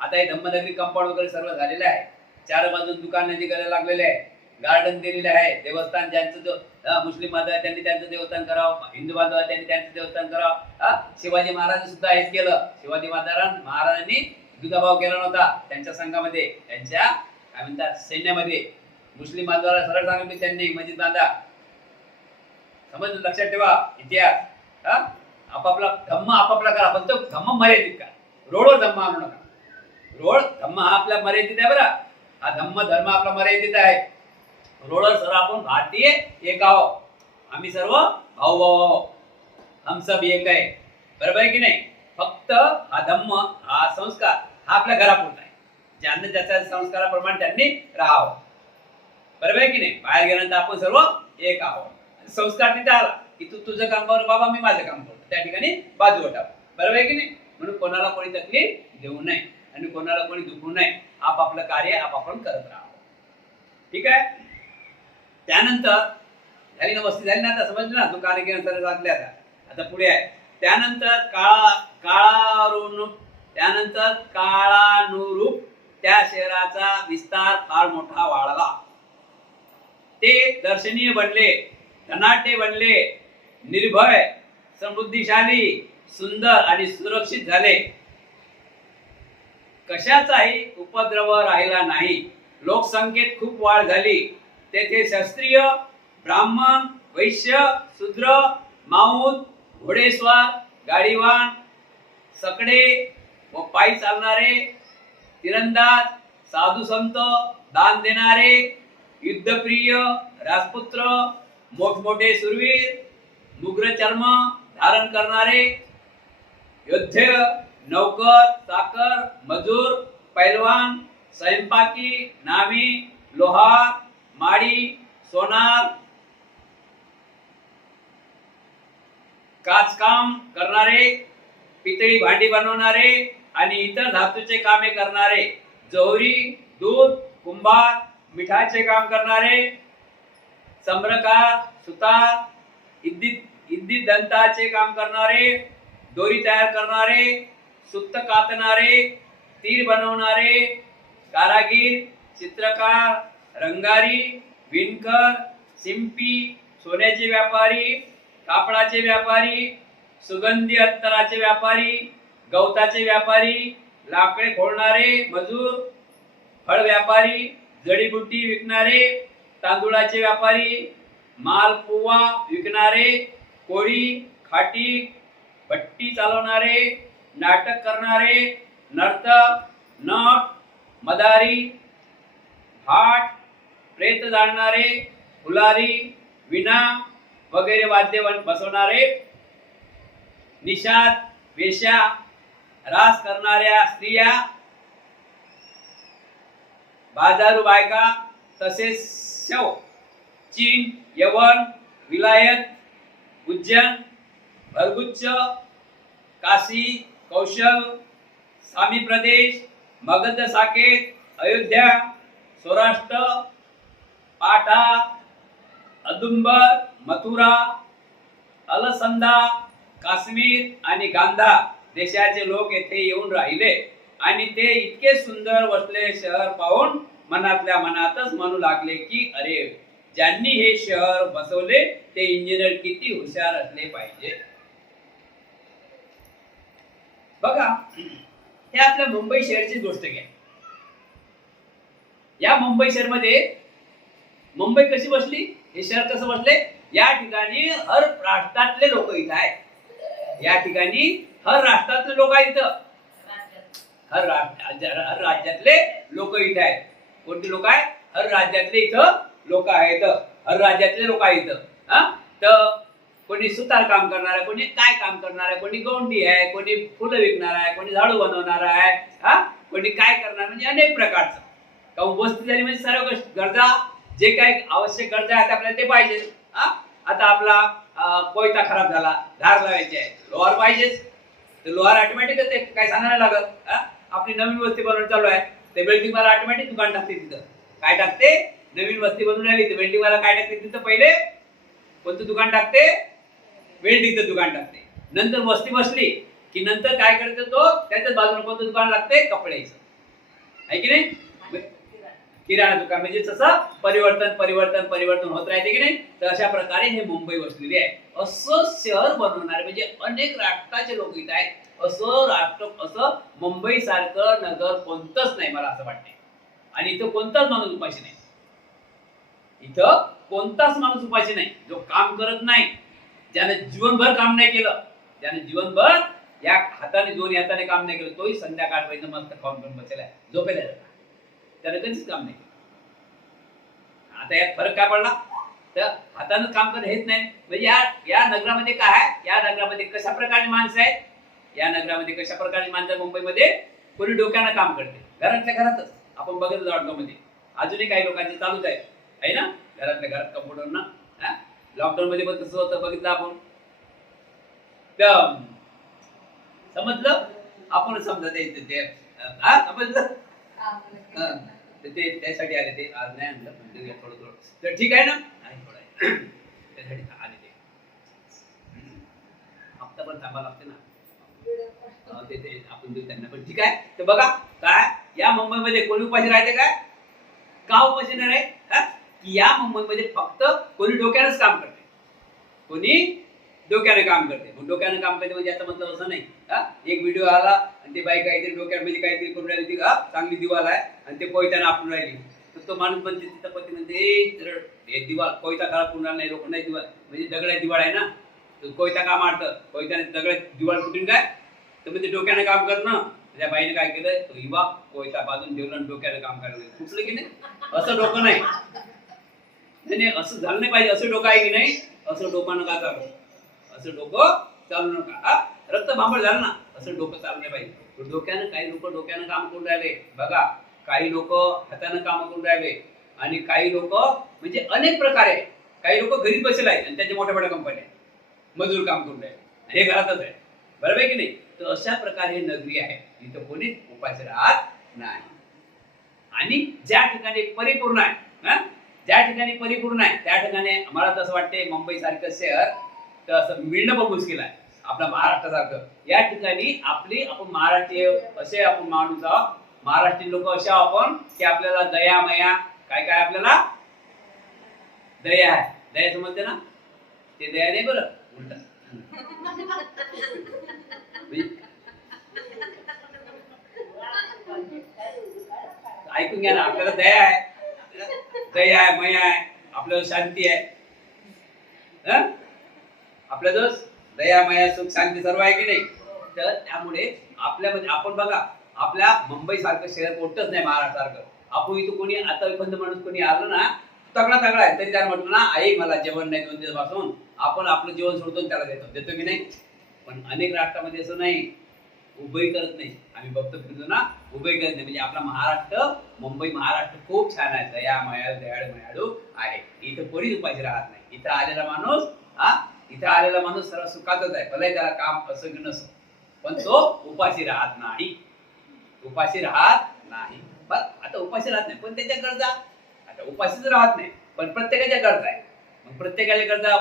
आता हे धम्मनगरी कंपाऊंड वगैरे सर्व झालेलं आहे. 4 बाजून दुकान करायला लागलेले आहे, गार्डन दिलेले आहे. देवस्थान ज्यांचं मुस्लिम बांधव आहे त्यांनी त्यांचं देवस्थान करावं, हिंदू बांधव आहे त्यांनी त्यांचं देवस्थान करावं. शिवाजी महाराज सुद्धा हेच केलं. शिवाजी महाराजांनी दुधाभाव केला नव्हता त्यांच्या संघामध्ये, त्यांच्या काय म्हणतात सैन्यामध्ये. मुस्लिम बांधवाला सरळ सांगितलं त्यांनी मस्जिद बांधा. समज, लक्षात ठेवा इतिहास. आपापला धम्म आपापला करा, पण तो धम्म मर्यादित का. रोडवर धम्म आणू नका. रोड धम्म हा आपला मर्यादित आहे बरं. हा धम्म धर्म आपला मर्यादित आहे. रोडवर सर्व आपण भारतीय एक आहोत. आम्ही सर्व भाऊ आहोत. हम सब एक आहे, बरोबर आहे की नाही? फक्त हा धम्म हा संस्कार हा आपल्या घरापुरता आहे. ज्यांना ज्याच्या संस्काराप्रमाणे त्यांनी राहावं, बरोबर आहे की नाही? बाहेर गेल्यानंतर आपण सर्व एक आहोत. संस्कार तिथे आला की तू तुझं काम कर बाबा, मी माझं काम करतो, त्या ठिकाणी बाजू हटावं, बरोबर आहे की नाही? म्हणून कोणाला कोणी तकलीफ देऊ नये आणि कोणाला कोणी दुखवू नये. आपापलं कार्य आपापण करत राहावं, ठीक आहे? त्यानंतर झाली ना, वस्ती झाली ना, आता समजलं ना, दुकान घेऊन सर्व लागले. आता पुढे आहे त्यानंतर काळानुरूप त्या शहराचा विस्तार फार मोठा वाढला. ते दर्शनीय बनले, धनाढ्य बनले, निर्भय, समृद्धिशाली, सुंदर आणि सुरक्षित झाले. कशाचाही उपद्रव राहिला नाही. लोकसंख्येत खूप वाढ झाली. तेथे क्षत्रिय, ब्राह्मण, वैश्य, शूद्र, माऊत, घोडेस्वार, गाडीवान, सकडे व पायी चालणारे, तिरंदाज, साधू संत, दान देणारे, युद्धप्रिय, राजपुत्र, मोठमोठे सुरवीर, मुग्र चर्म धारण करणारे, योद्धे, नौकर, चाकर, मजूर, पैलवान, स्वयंपाकी, नामी, लोहार, माडी, सोनार, काचकाम करणारे, पितळी भांडी बनवणारे आणि इतर धातूचे कामे करणारे, जोहरी, दूध, कुंभार, मिठाचे काम करणारे, सम्रकार, सुतार, इद्दी दंताचे काम करणारे, दोरी तयार करणारे, सुत्त कातणारे, तीर बनवणारे, कारागीर, चित्रकार, रंगारी, विणकर, शिंपी, सोन्याचे व्यापारी, कापडाचे व्यापारी, सुगंधी अत्तराचे व्यापारी, गवताचे व्यापारी, लाकडे फोडणारे मजूर, फळ व्यापारी, जडीबुटी विकणारे, तांदूळाचे व्यापारी, मालपुवा विकणारे, कोळी, खाटी, भट्टी चालवणारे, नाटक करणारे, नर्तक, नट, मदारी, भाट, प्रेत जाणणारे, फुलारी, विणा वगैरे वाद्य बसवणारे, निषाद, वेश्या, रास करणाऱ्या स्त्रिया, बाजारू बायका, तसेच शव, चीन, यवन, विलायत, उज्जैन, भरगुच्छ, काशी, कौशल, सामी प्रदेश, मगध साकेत, अयोध्या, सौराष्ट्र, पाटा, औदुंबर, मथुरा, अलसंदा, काश्मीर आणि गांधार देशाचे लोक येथे येऊन राहिले आणि ते इतके सुंदर वसले शहर पाहून मनातल्या मनातच म्हणू लागले की अरे, ज्यांनी हे शहर बसवले ते इंजिनियर किती हुशार असले पाहिजे. बघा, हे आपल्या मुंबई शहरची गोष्ट घ्या. या मुंबई शहरमध्ये मुंबई कशी बसली, हे शहर कसं बसले, या ठिकाणी हर राष्ट्रातले लोक इथं आहेत. या ठिकाणी हर राष्ट्रातले लोक आहेत इथं. हर राज्यातले लोक इथं आहेत. कोणते लोक आहेत? हर राज्यातले इथं लोक आहेत. हर राज्यातले लोक आहेत. तर कोणी सुतार काम करणार आहे, कोणी काय काम करणार आहे, कोणी गौंडी आहे, कोणी फुलं विकणार आहे, कोणी झाडू बनवणार आहे, कोणी काय करणार, म्हणजे अनेक प्रकारचं. काहून वस्ती झाली म्हणजे सर्व गरजा, जे काही आवश्यक गरजा आहेत आपल्याला ते पाहिजे. आता आपला कोयता खराब झाला, धार लावायची आहे, लोहार पाहिजेच. तर लोहार ऑटोमॅटिक ते काय सांगायला लागत. आपली नवीन वस्ती बनवणं चालू आहे, ते वेल्डिंग वाला ऑटोमॅटिक दुकान टाकते तिथं. काय टाकते? नवीन वस्ती बनवून राहिली तर वेल्डिंग वाला काय टाकते तिथं? पहिले कोणतं दुकान टाकते? वेल्डिंगचं दुकान टाकते. नंतर वस्ती बसली की नंतर काय करते तो? त्याच्याच बाजूला कोणतं दुकान लागते? कपड्याचं, आहे की नाही? किराणा दुकान. म्हणजे तसं परिवर्तन होत राहते की नाही? तर अशा प्रकारे हे मुंबई वसलेली आहे. असं शहर बनवणारे म्हणजे अनेक राष्ट्राचे लोक इथं आहेत. असं मुंबई सारखं नगर कोणतंच नाही, मला असं वाटते. आणि इथं कोणताच माणूस उपाशी नाही. इथं कोणताच माणूस उपाशी नाही जो काम करत नाही, ज्याने जीवनभर काम नाही केलं, ज्याने जीवनभर या हाताने दोन्ही हाताने काम नाही केलं, तोही संध्याकाळपर्यंत मस्त खाऊन पण बसलेला, झोपेला, त्याने कधीच काम नाही. आता यात फरक काय पडला? तर हातानं काम करत हेच नाही. म्हणजे या नगरामध्ये काय आहे? या नगरामध्ये कशा प्रकारची माणसं आहेत? या नगरामध्ये कशा प्रकारची माणसं? मुंबईमध्ये कोणी डोक्यानं काम करते, घरातल्या घरातच. आपण बघितलं लॉकडाऊन मध्ये, अजूनही काही लोकांचे चालूच आहे ना, घरातल्या घरात कम्प्युटरनं. लॉकडाऊन मध्ये पण तसं होतं, बघितलं आपण. समजलं? आपण समजत ते समजलं. ते त्यासाठी आले, ते आज नाही आणलं म्हणजे थोडं. तर ठीक आहे ना, नाही थोडं त्यासाठी आले ते. हप्ता पण थांबा लागते ना. ते आपण देऊ त्यांना पण. ठीक आहे. तर बघा काय या मुंबईमध्ये कोणी उपाशी राहते काय? का उपाशी नाही राहत? की या मुंबईमध्ये फक्त कोणी डोक्यानंच काम करते, कोणी डोक्याने काम करते. मग डोक्याने काम करते म्हणजे याचा मतलब असं नाही एक व्हिडिओ आला आणि ते बाई काहीतरी डोक्यामध्ये काहीतरी करून राहिली, ती चांगली दिवाल आहे आणि ते कोयत्याने आपण राहिली, तर तो माणूस म्हणते, तिचा पती म्हणते हे दिवाल कोयता खराब करून नाही, लोक नाही दिवाल म्हणजे दगड दिवाळ आहे ना, तर कोयता का मारतं, कोयत्याने दगड दिवाळ कुठून काय, तर म्हणजे डोक्याने काम कर ना. त्या बाईने काय केलं, तो हिवा कोयता बाजून ठेवला आणि डोक्याने काम करायला कुठलं की नाही. असं डोकं नाही, असं झालं नाही पाहिजे. असं डोकं आहे की नाही, असं डोकं नका चालू, असं डोकं चालू नका. रक्त भांबळ झालं ना, असं डोकं चालू नाही पाहिजे. डोक्यानं काही लोक डोक्यानं काम करून राहिले बघा, काही लोक हातानं काम करून राहिले आणि काही लोक म्हणजे अनेक प्रकारे, काही लोक घरी बसले आहेत आणि त्यांच्या मोठ्या मोठ्या कंपन्या मजूर काम करून राहिले, हे घरातच आहे, बरोबर आहे की नाही. तर अशा प्रकारे नगरी आहे, इथं कोणीच उपाशी राहत नाही. आणि ज्या ठिकाणी परिपूर्ण आहे, ज्या ठिकाणी परिपूर्ण आहे त्या ठिकाणी मला तसं वाटते मुंबई सारखं शहर तर असं मिळणं पण मुश्किल आहे, आपल्या महाराष्ट्रासारखं. या ठिकाणी आपण महाराष्ट्रीय असे आपण माणूस आहोत, महाराष्ट्रीय लोक असे आपण की आपल्याला दया मया काय काय, आपल्याला दया आहे. दया समजते ना, ते दया नाही बरं, उलट ऐकून घ्या ना. आपल्याला दया आहे, दया आहे, मया आहे, आपल्याला शांती आहे. आपल्याजवळ दया मया सुख शांती सर्व आहे की नाही. तर त्यामुळे आपल्यामध्ये आपण बघा, आपल्या मुंबई सारखं शहर मोठंच नाही महाराष्ट्रासारखं. आपण इथं कोणी आता एखादं माणूस कोणी आलं ना, तगडा आहे तरी त्याला म्हटलं ना, आई मला जेवण नाही 2 दिवस पासून, आपण आपलं जेवण सोडतो त्याला देतो की नाही. पण अनेक राष्ट्रामध्ये असं नाही, उभंही करत नाही. आम्ही बघतो फिरतो ना, उभंही करत नाही. म्हणजे आपला महाराष्ट्र, मुंबई महाराष्ट्र खूप छान आहे, दया मयाळू दयाळू मयाळू आहे. इथं कोणीच उपाशी राहत नाही. इथं आलेला माणूस सर्व सुखातच आहे, भले त्याला काम असं की नसं, पण तो उपाशी राहत नाही, उपाशी राहत नाही. बस आता उपाशी राहत नाही, पण त्याच्या गरजा, आता उपाशीच राहत नाही पण प्रत्येकाच्या गरजा आहे. मग प्रत्येकाच्या गरजा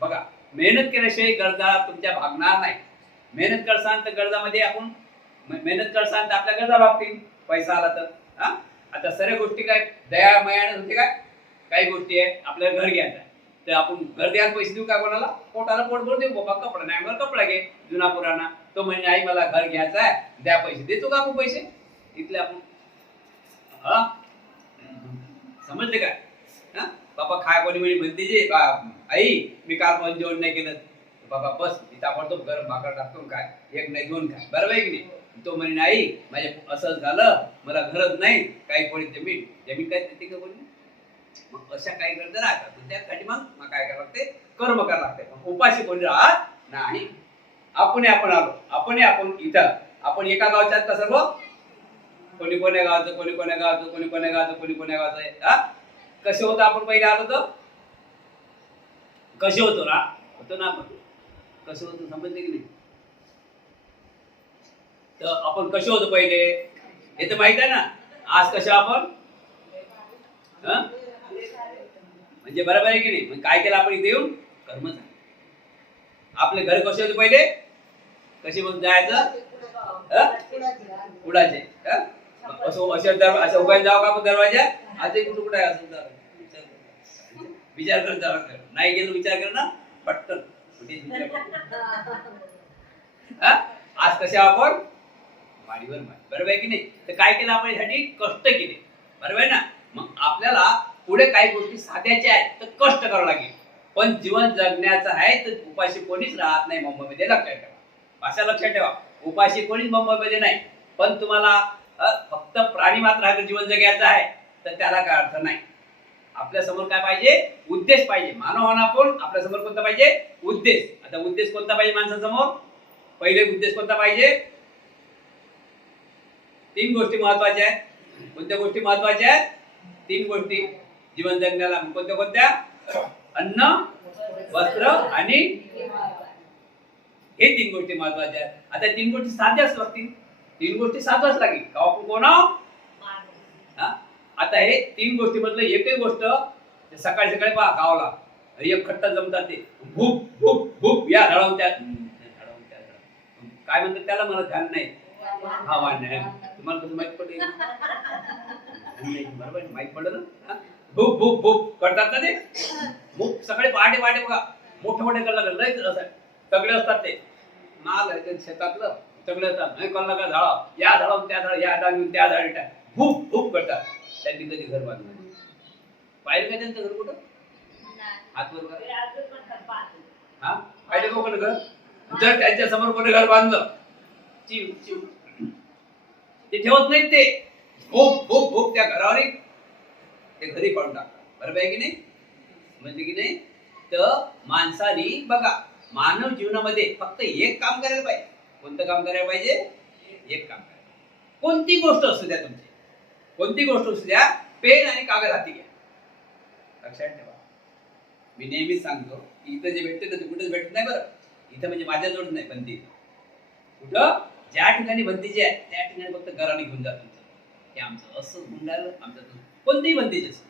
बघा, मेहनत केल्याशिवाय गरजा तुमच्या भागणार नाही. मेहनत करसान तर गरजामध्ये आपण मेहनत करसान तर आपल्या गरजा भागतील, पैसा आला तर. आता सर्व गोष्टी काय दया मयाने होते काय, काही गोष्टी आहे. आपल्याला घर घ्यायचं आहे तर आपण घर द्यायला पैसे देऊ का कोणाला, पोटाला पोट भर देऊ, बाबा कपडा नाही अंगावर कपडा घे जुना पुराणा. तो म्हणजे आई मला घर घ्यायचं आहे द्या पैसे, देतो का आपण पैसे. इथले आपण समजते काय. बाबा खाय कोणी म्हणे म्हणते जे आई मी काल पण जेवण नाही केलं, बाबा बस इथं आपण गरम भाकर टाकतो काय, 1 नाही 2 काय, बरोबर आहे की नाही. तो म्हणे आई माझे असं झालं, मला घरच नाही, काही कोणी जमीन काय देते का कोणी. मग अशा काही गरजा राहतात, त्यासाठी मग काय करावं लागते, कर्म करावं लागते. उपाशी कोणी राहत नाही. आपण आलो, आपण इथं आपण एका गावच्यात का सर्व, कोणी कोण्या गावचं, कोणी कोण्या गावचं, कोणी कोण्या गावचं, कोणी कोण्या गावचं आहे. कसे होतं आपण पहिले आलो तर, कसे होतो ना आपण, कसे होतो समजते की नाही. तर आपण कसे होतो पहिले हे तर माहित आहे ना. आज कसे आपण म्हणजे बरोबर आहे की नाही. मग काय केलं आपण इथे येऊन, कर्म झालं. आपले घर कसे होते पहिले, कसे मग जायचं कुडाचे, असं उगायला जाऊ का आपण दरवाजा, आज कुठं आहे असं विचार करत जावं, नाही गेलो विचार कर ना पटकन. आज कसे आपण वाडीवर, बरोबर आहे की नाही. तर काय केलं आपण यासाठी, कष्ट केले, बरोबर आहे ना. मग आपल्याला पुढे काही गोष्टी साध्याच्या आहेत तर कष्ट करावं लागेल, पण जीवन जगण्याचं आहे तर उपाशी कोणीच राहत नाही मुंबईमध्ये. लक्षात ठेवा, भाषा लक्षात ठेवा, उपाशी कोणीच मुंबईमध्ये नाही. पण तुम्हाला फक्त प्राणी मात्र जीवन जगायचं आहे तर त्याला काय अर्थ नाही. आपल्या समोर काय पाहिजे, उद्देश पाहिजे. मानवाना पण आपल्या समोर कोणता पाहिजे, उद्देश. आता उद्देश कोणता पाहिजे माणसासमोर, पहिले उद्देश कोणता पाहिजे, 3 गोष्टी महत्वाच्या आहेत. कोणत्या गोष्टी महत्वाच्या आहेत, 3 गोष्टी जीवन जगण्याला. कोणत्या, अन्न वस्त्र आणि हे 3 गोष्टी महत्वाच्या आहेत. आता 3 गोष्टी साध्याच लागतील, 3 गोष्टी साध्याच लागेल का आपण कोण आहोत. आता हे 3 गोष्टी मधलं एकही गोष्ट सकाळी पहा गावाला एक खट्टा जमतात, ते भूप भूप भूप या धडवून त्या काय म्हणतात त्याला मला ध्यान नाही. हा वाण आहे. तुम्हाला कसं माहित पडलं? बरोबर माहित पडलं ना. भूप भूप भूप करतात ना ते. भूप सगळे पहाटे पहाटे बघा मोठे मोठे कल्ला लयच असं सगळे असतात ते माल आहे ते शेतातलं सगळे असतात. नाही कल्ला का झाडा या झाडावर त्या झाड या झाडावर त्या झाडा भूप भूप करतात. त्यांनी कधी घर बांधलं पाहिलं का त्यांचं घर कुठं? हातवर हा पाहिजे कोण घर? जर त्यांच्या समोर कोणी घर बांधलं चिव चिव ते ठेवत नाहीत. ते भूप भूप भूप त्या घरावर ते घरी पाडून टाकतात. बरोबर आहे की नाही? म्हणजे की नाही तर माणसाने बघा मानव जीवनामध्ये फक्त एक काम करायला पाहिजे. कोणतं काम करायला पाहिजे? एक काम करायला. कोणती गोष्ट असू द्या तुमची कोणती गोष्ट असू द्या पेन आणि कागद हाती घ्या. लक्षात ठेवा. मी नेहमीच सांगतो की इथं जे भेटते ते कुठेच भेटत नाही. बरं इथं म्हणजे माझ्याजवळ नाही बंदी. कुठं ज्या ठिकाणी बंदीचे आहे त्या ठिकाणी फक्त घराने घेऊन जा तुमचं की आमचं असं गुंडाळलं आमचं कोणतीही बंदीचे असं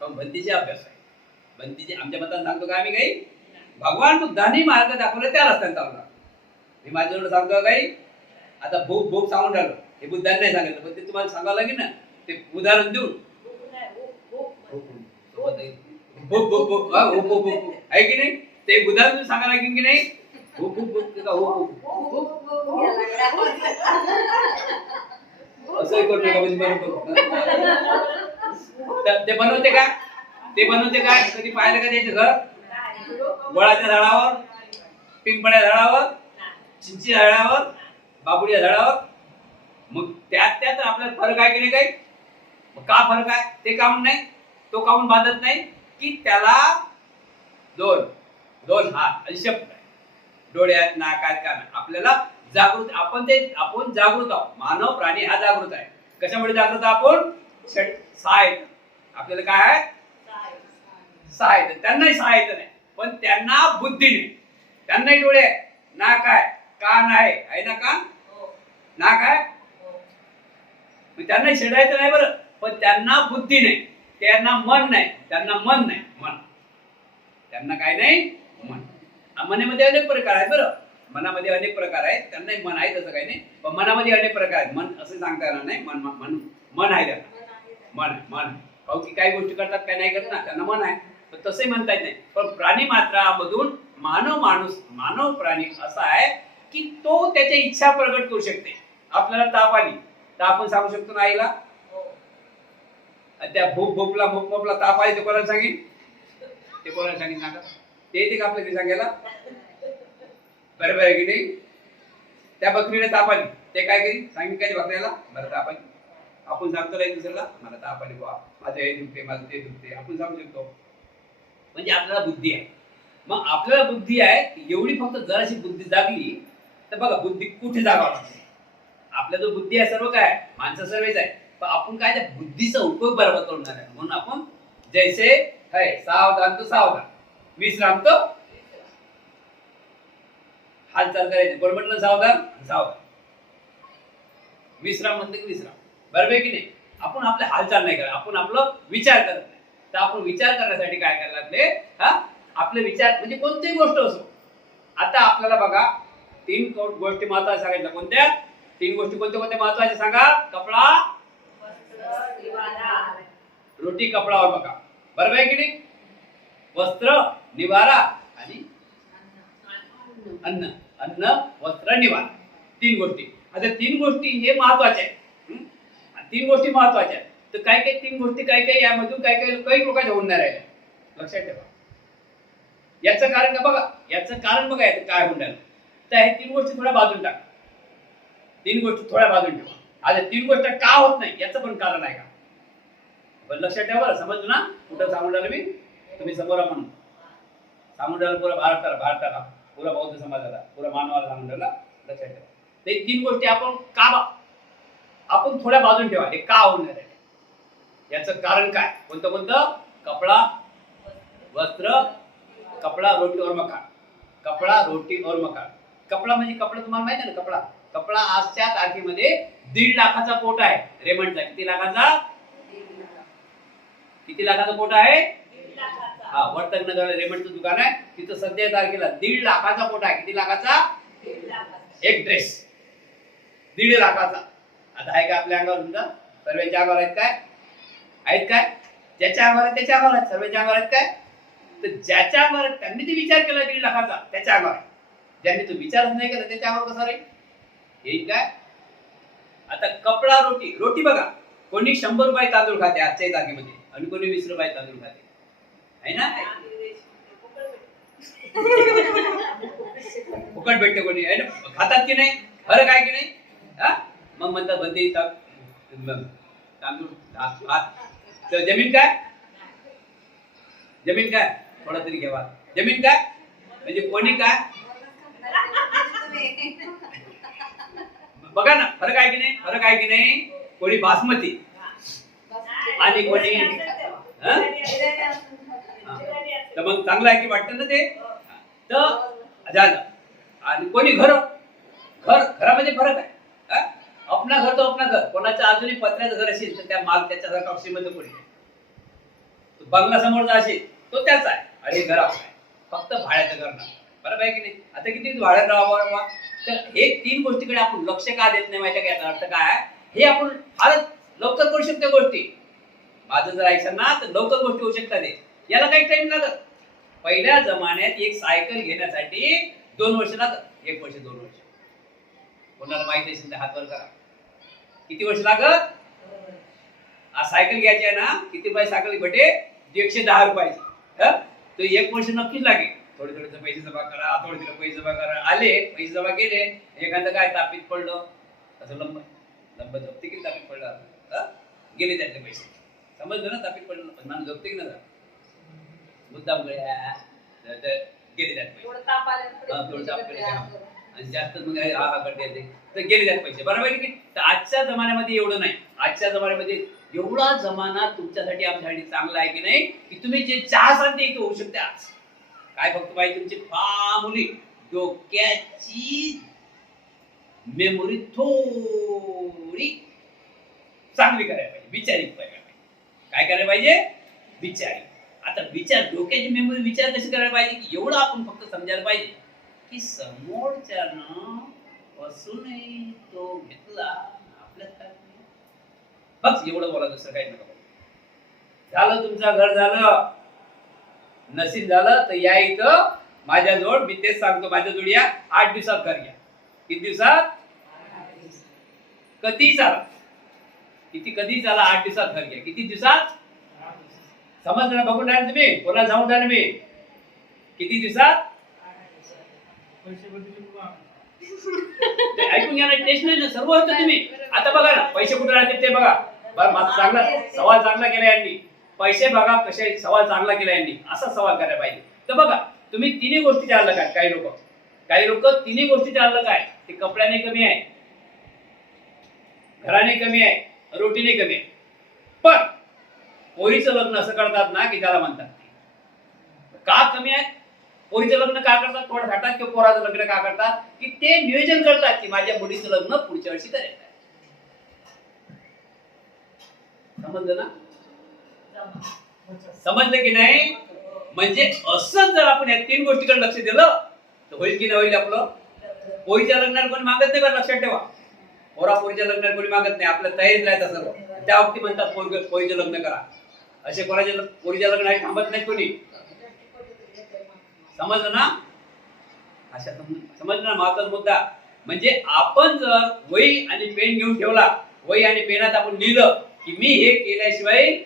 पण बंदीचे अभ्यास आहे. बंदीचे आमच्या मताने सांगतो का आम्ही काही भगवान बुद्धांनी मार्ग दाखवला त्या रस्त्याने चालला. मी माझ्याजवळ सांगतो काही आता भूक भूक सांगून राहिलो हे बुद्धांनी नाही सांगितलं पण ते तुम्हाला सांगावं लागेल ना ते उदाहरण देऊन भूक भूक भूक आहे की नाही ते उदाहरण सांगायला लागेल की नाही. भूक भूक भूक असंही करू नका. ते बनवते का ते बनवते काय कधी पाहिलं का त्याचं घर? वडाच्या झाडावर पिंपळ्या झाडावर चिंची झाडावर बाबुड्या झाडावर. मग त्यात आपल्याला फरक आहे की नाही काही? का फरक आहे? ते कामून नाही तो कामून बांधत नाही की त्याला दोन दोन हात आणि शब्द आहे डोळ्यात नाकात कान. आपल्याला जागृत आपण जागृत आहोत. मानव प्राणी हा जागृत आहे. कशामुळे जागृत आपण? सहा आहेत आपल्याला. काय आहे? सहा आहेत. त्यांनाही सहा येत नाही पण त्यांना बुद्धी नाही. त्यांनाही डोळे आहे नाक आहे कान आहे ना कान नाक आहे त्यांना शेडायचं नाही. बरं पण त्यांना बुद्धी नाही त्यांना मन नाही मन त्यांना काय नाही मन. मनामध्ये अनेक प्रकार आहेत. बरं मनामध्ये अनेक प्रकार आहेत. त्यांनाही मन आहे तसं काही नाही पण मनामध्ये अनेक प्रकार आहेत. मन असं सांगता येणार नाही. मन आहे त्यांना मन काहून की काही गोष्टी करतात काय नाही करत ना त्यांना मन आहे पण तसंही म्हणता येत नाही. पण प्राणी मात्रामधून मानव प्राणी असा आहे की तो त्याच्या इच्छा प्रगट करू शकते. आपल्याला ताप आली तर आपण सांगू शकतो ना आईला. त्या भोपला ताप आली ते कोणाला सांगेन? ते कोणाला सांगेन सांगा? ते येते का आपल्याला सांगायला? बरोबर आहे की नाही? त्या बकरीला ताप आली ते काय करी सांगेन काय बकऱ्याला? बरं ताप आली आपण सांगतो नाही दुसऱ्याला मला ताप आली बा माझं हे दुखते माझं ते दुखते आपण सांगू शकतो. म्हणजे आपल्याला बुद्धी आहे. मग आपल्याला बुद्धी आहे एवढी फक्त जराशी बुद्धी जागली तर बघा बुद्धी कुठे जागावं लागते. आपल्या जो बुद्धी आहे सर्व काय माणसं सर्वच आहे पण आपण काय त्या बुद्धीचा उपयोग बरोबर करून आहे. म्हणून आपण जैसे है सावधान तो सावधान विश्राम तो हालचाल करायची. कोण म्हटलं सावधान विश्राम म्हणते की विश्राम. बरोबर आहे की नाही? आपण आपले हालचाल नाही करत आपण आपलं विचार करत नाही. तर आपण विचार करण्यासाठी काय करायला लागले आपले विचार म्हणजे कोणतीही गोष्ट असो. आता आपल्याला बघा 3 गोष्टी महत्त्वाच्या सांगितल्या. कोणत्या 3 गोष्टी कोणत्या महत्त्वाच्या सांगा? कपडा रोटी कपडावर बघा. बरोबर आहे की नाही? वस्त्र निवारा आणि अन्न वस्त्र निवारा 3 गोष्टी. आता 3 गोष्टी हे महत्त्वाच्या आहेत. 3 गोष्टी महत्त्वाच्या आहेत. तर काय 3 गोष्टी काय यामधून काही लोकांच्या होणार आहे. लक्षात ठेवा. याचं कारण का बघा याचं काय होणार तर हे 3 गोष्टी थोड्या बाजून टाका. 3 गोष्टी थोड्या बाजून ठेवा. आता 3 गोष्ट का होत नाही याचं पण कारण आहे का? पण लक्षात ठेवा. समजलं ना कुठं सांगून राहिलो मी? तुम्ही समोर म्हणून सांगून राहिलो पुरा भारताला पुरा बौद्ध समाजाला पुरा मानवाला सांगून राहिला. लक्षात ठेवा. ते 3 गोष्टी आपण थोड्या बाजून ठेवा. हे का होणार आहे याचं कारण काय? कोणतं? कपडा वस्त्र कपडा रोटी और मकान. कपडा रोटी और मकान. कपडा म्हणजे कपडा तुम्हाला माहिती आहे ना? कपडा आजच्या तारखेमध्ये 1.5 लाखाचा कोट आहे रेमंडचा. किती लाखाचा कोट आहे? हा वर्तक नगर रेमंडचं दुकान आहे तिथं सध्या तारखेला 1.5 लाखाचा कोट आहे. किती लाखाचा? एक ड्रेस 1.5 लाखाचा. आता आहे का आपल्या अंगावर? तुमचा सर्वांच्या अंगावर आहेत काय? आहेत काय? ज्याच्या अंगावर आहेत त्याच्या अंगावर आहेत. सर्वांच्या अंगावर आहेत काय? तर ज्याच्या अंगावर आहेत त्यांनी ते विचार केला 1.5 लाखाचा, त्याच्या अंगावर आहे. ज्यांनी तो विचारच नाही केला त्याच्या अंगावर कसा राहील? येईल काय? आता कपडा, रोटी. रोटी बघा, कोणी 100 रुपये तांदूळ खाते आजच्या जागेमध्ये आणि कोणी 20 रुपये तांदूळ खाते, आहे ना? फुकट भेटते कोणी, आहे ना? खातात की नाही? फरक आहे की नाही? मग म्हणतात बंदी तांदूळ भात. जमीन काय? जमीन काय? थोडा तरी घ्यावा. जमीन काय म्हणजे कोणी काय? बघा ना, फरक आहे की नाही? फरक आहे की नाही? कोणी बासमती आणि कोणी तर मग चांगलं आहे की वाटतं ना ते. तर झालं. आणि कोणी घरामध्ये फरक आहे. अपना घर तो अपना घर. कोणाचं अजूनही पत्र्याचं घर असेल तर त्या माल त्याच्या श्रीमंत कोणी नाही. बंगला समोरचा असेल तो त्याचा आहे आणि घर आपलं आहे, फक्त भाड्याचं घर नाही. बरोबर आहे की नाही? आता किती भाड्यात राहावं? तर हे 3 गोष्टीकडे आपण लक्ष का देत नाही माहिती का? याचा अर्थ काय? हे आपण फारच लवकर करू शकतो गोष्टी. माझं जर ऐकलं ना तर लवकर गोष्टी होऊ शकतात. याला काही टाइम लागत. पहिल्या जमान्यात एक सायकल घेण्यासाठी 2 वर्ष लागत. 1 वर्ष 2 वर्ष. कोणाला माहिती असेल तर हात वर करा. किती वर्ष लागत? सायकल घ्यायची आहे ना, किती रुपये सायकल भेटे? 110 रुपयाची. तो 1 वर्ष नक्कीच लागेल. थोडे थोडे पैसे जमा करा, थोडे थोडे पैसे जमा करा. आले पैसे जमा केले, एखादं काय तापीत पडलं असं लंब झोपते की तापीत पडलं, गेले त्यातले पैसे. समजलं ना? तापीत पडलं माणूस झोपते की ना? मुद्दाम गळ्या गेले त्यात पैसे. आणि जास्त मग करते तर गेले त्यात पैसे. बरोबर आहे की? तर आजच्या जमान्यामध्ये एवढं नाही. आजच्या जमान्यामध्ये एवढा जमाना तुमच्यासाठी आमच्यासाठी चांगला आहे की नाही, की तुम्ही जे चहा सांगते इथे होऊ शकते आज. काय फक्त पाहिजे तुमची मामुली डोक्याची मेमोरी थोडी चांगली करायला पाहिजे, विचारिक पाहिजे. काय करायला पाहिजे? विचारिक. आता विचार, डोक्याची मेमोरी विचार कशी करायला पाहिजे की एवढं आपण फक्त समजायला पाहिजे की समोरच्यानं असूनही तो घेतला आपल्यात काय बस एवढं बोला, दुसरं काही नका. झालं तुमचं घर झालं, नशीब झालं तर या इथं माझ्याजवळ. मी तेच सांगतो, माझ्याजवळ या. 8 दिवसात घर घ्या. किती दिवसात? कधी चाला, किती कधी चाला, 8 दिवसात घर घ्या. किती दिवसात? समजलं? बघून राहिले तुम्ही? कोणाला सांगून राहिले मी? किती दिवसात? ऐकून घ्या ना, टेस्ट नाही ना, सर्व होतं तुम्ही. आता बघा ना, पैसे कुठे राहतील ते बघा. माझा चांगला सवाल चांगला केला यांनी. पैसे बघा कसे, सवाल चांगला केला यांनी. असा सवाल करायला पाहिजे. तर बघा, तुम्ही 3 गोष्टीचे आलं काय? काही लोक 3 गोष्टीचे आलं काय? ते कपड्याने कमी आहे, घराने कमी आहे, रोटीने कमी आहे. पण पोरीचं लग्न असं करतात ना की त्याला म्हणतात का कमी आहे? पोरीचं लग्न का करतात? थोडं खातात. किंवा पोराचं लग्न का करतात? की ते नियोजन करतात की माझ्या मुलीचं लग्न पुढच्या वर्षी करायचं. समजलं ना? समजलं की नाही? म्हणजे असं जर आपण या 3 गोष्टीकडे लक्ष दिलं तर होईल की नाही होईल आपलं? पोरीच्या लग्नाला कोणी मागत नाही, बरं लक्षात ठेवा. पोरीच्या लग्नाला कोणी मागत नाही, आपल्या तयारीत राहायचं सर्व. त्या वक्ती म्हणतात पोरीचं लग्न करा. असे कोणाच्या पोरीच्या लग्नाला थांबत नाही कोणी. समजलं ना? अशा समजलं ना? महत्वाचा मुद्दा म्हणजे आपण जर वही आणि पेन घेऊन ठेवला, वही आणि पेनात आपण लिहिलं की मी हे केल्याशिवाय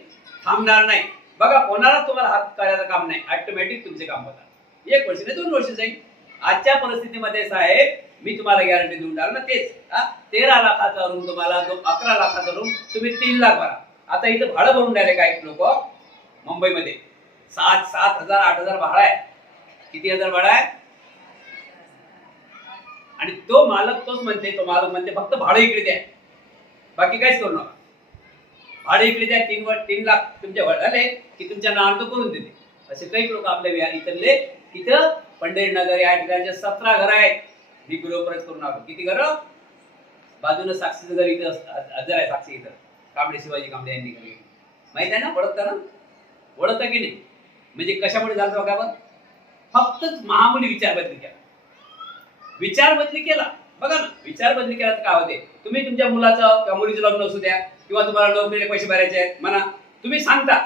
थांबणार नाही. बघा, कोणाला तुम्हाला हात करायचं काम नाही, ऑटोमॅटिक तुमचे काम होतात. 1 वर्ष नाही 2 वर्ष जाईल. आजच्या परिस्थितीमध्ये साहेब मी तुम्हाला गॅरंटी देऊन टाकलं ना, तेच 13 लाखाचा रूम तुम्हाला 11 लाखाचा रूम तुम्ही 3 लाख भरा. आता इथं भाडं भरून राहिले काही लोक मुंबईमध्ये 7,000 8,000 भाडं आहे. किती हजार भाडं आहे? आणि तो मालक तोच म्हणते, फक्त भाडं इकडे द्या, बाकी काहीच करू नका. भाडे इकडे द्या, 3 लाख तुमच्या वडिलांना की तुमच्या नावावर करून देते. असे काही लोक आपल्या इथले. इथं पंढरीनगर या ठिकाणचे 17 घर आहेत. मी गृहप्रवेश करून आलो. किती घर? बाजूला साक्षीचं घर इथं हजर आहे. साक्षी इथं कांबळे, शिवाजी कांबळे यांनी घर. माहित आहे ना? ओळखता ना? ओळखता की नाही? म्हणजे कशामुळे झालं बघा. फक्त मामूली विचार बदली केला. बघा ना, विचार बदली केला तर काय होते. तुम्ही तुमच्या मुलाचं किंवा मुलीचं लग्न असू द्या किंवा तुम्हाला नोकरीला पैसे भरायचे आहेत म्हणा, तुम्ही सांगता,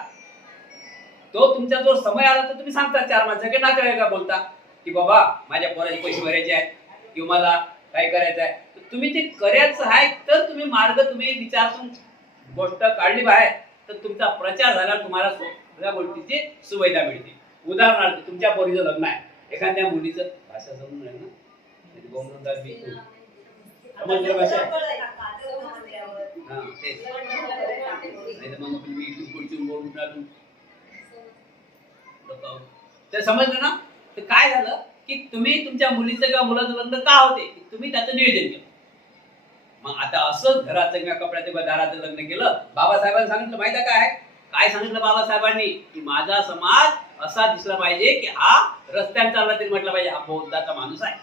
तो तुमचा जो समय आला तर तुम्ही सांगता, चार माणसं की नातेवाईका बोलता की बाबा माझ्या पोराचे पैसे भरायचे आहेत किंवा मला काय करायचं आहे, तर तुम्ही ते करायचं आहे तर तुम्ही मार्ग तुम्ही विचारतून गोष्ट काढली बाहेर तर तुमचा प्रचार झाला, तुम्हाला सगळ्या गोष्टीची सुविधा मिळते. उदाहरणार्थ तुमच्या पोरीचं लग्न आहे, एखाद्या मुलीचं भाषा समजून राहील ना, समजलं भाषा हा तेच नाही तर मग तुम्ही पुढची बोलून राहून तर समजलं ना. तर काय झालं की तुम्ही तुमच्या मुलीचं किंवा मुलाचं लग्न का होते, तुम्ही त्याचं नियोजन केलं. मग आता असंच घराचं किंवा कपड्याचं किंवा दाराचं लग्न केलं, बाबासाहेबांनी सांगितलं माहिती आहे काय सांगितलं बाबासाहेबांनी, की माझा समाज असा दिसला पाहिजे की हा रस्त्याने चालला तरी म्हटलं पाहिजे हा बौद्धाचा माणूस आहे.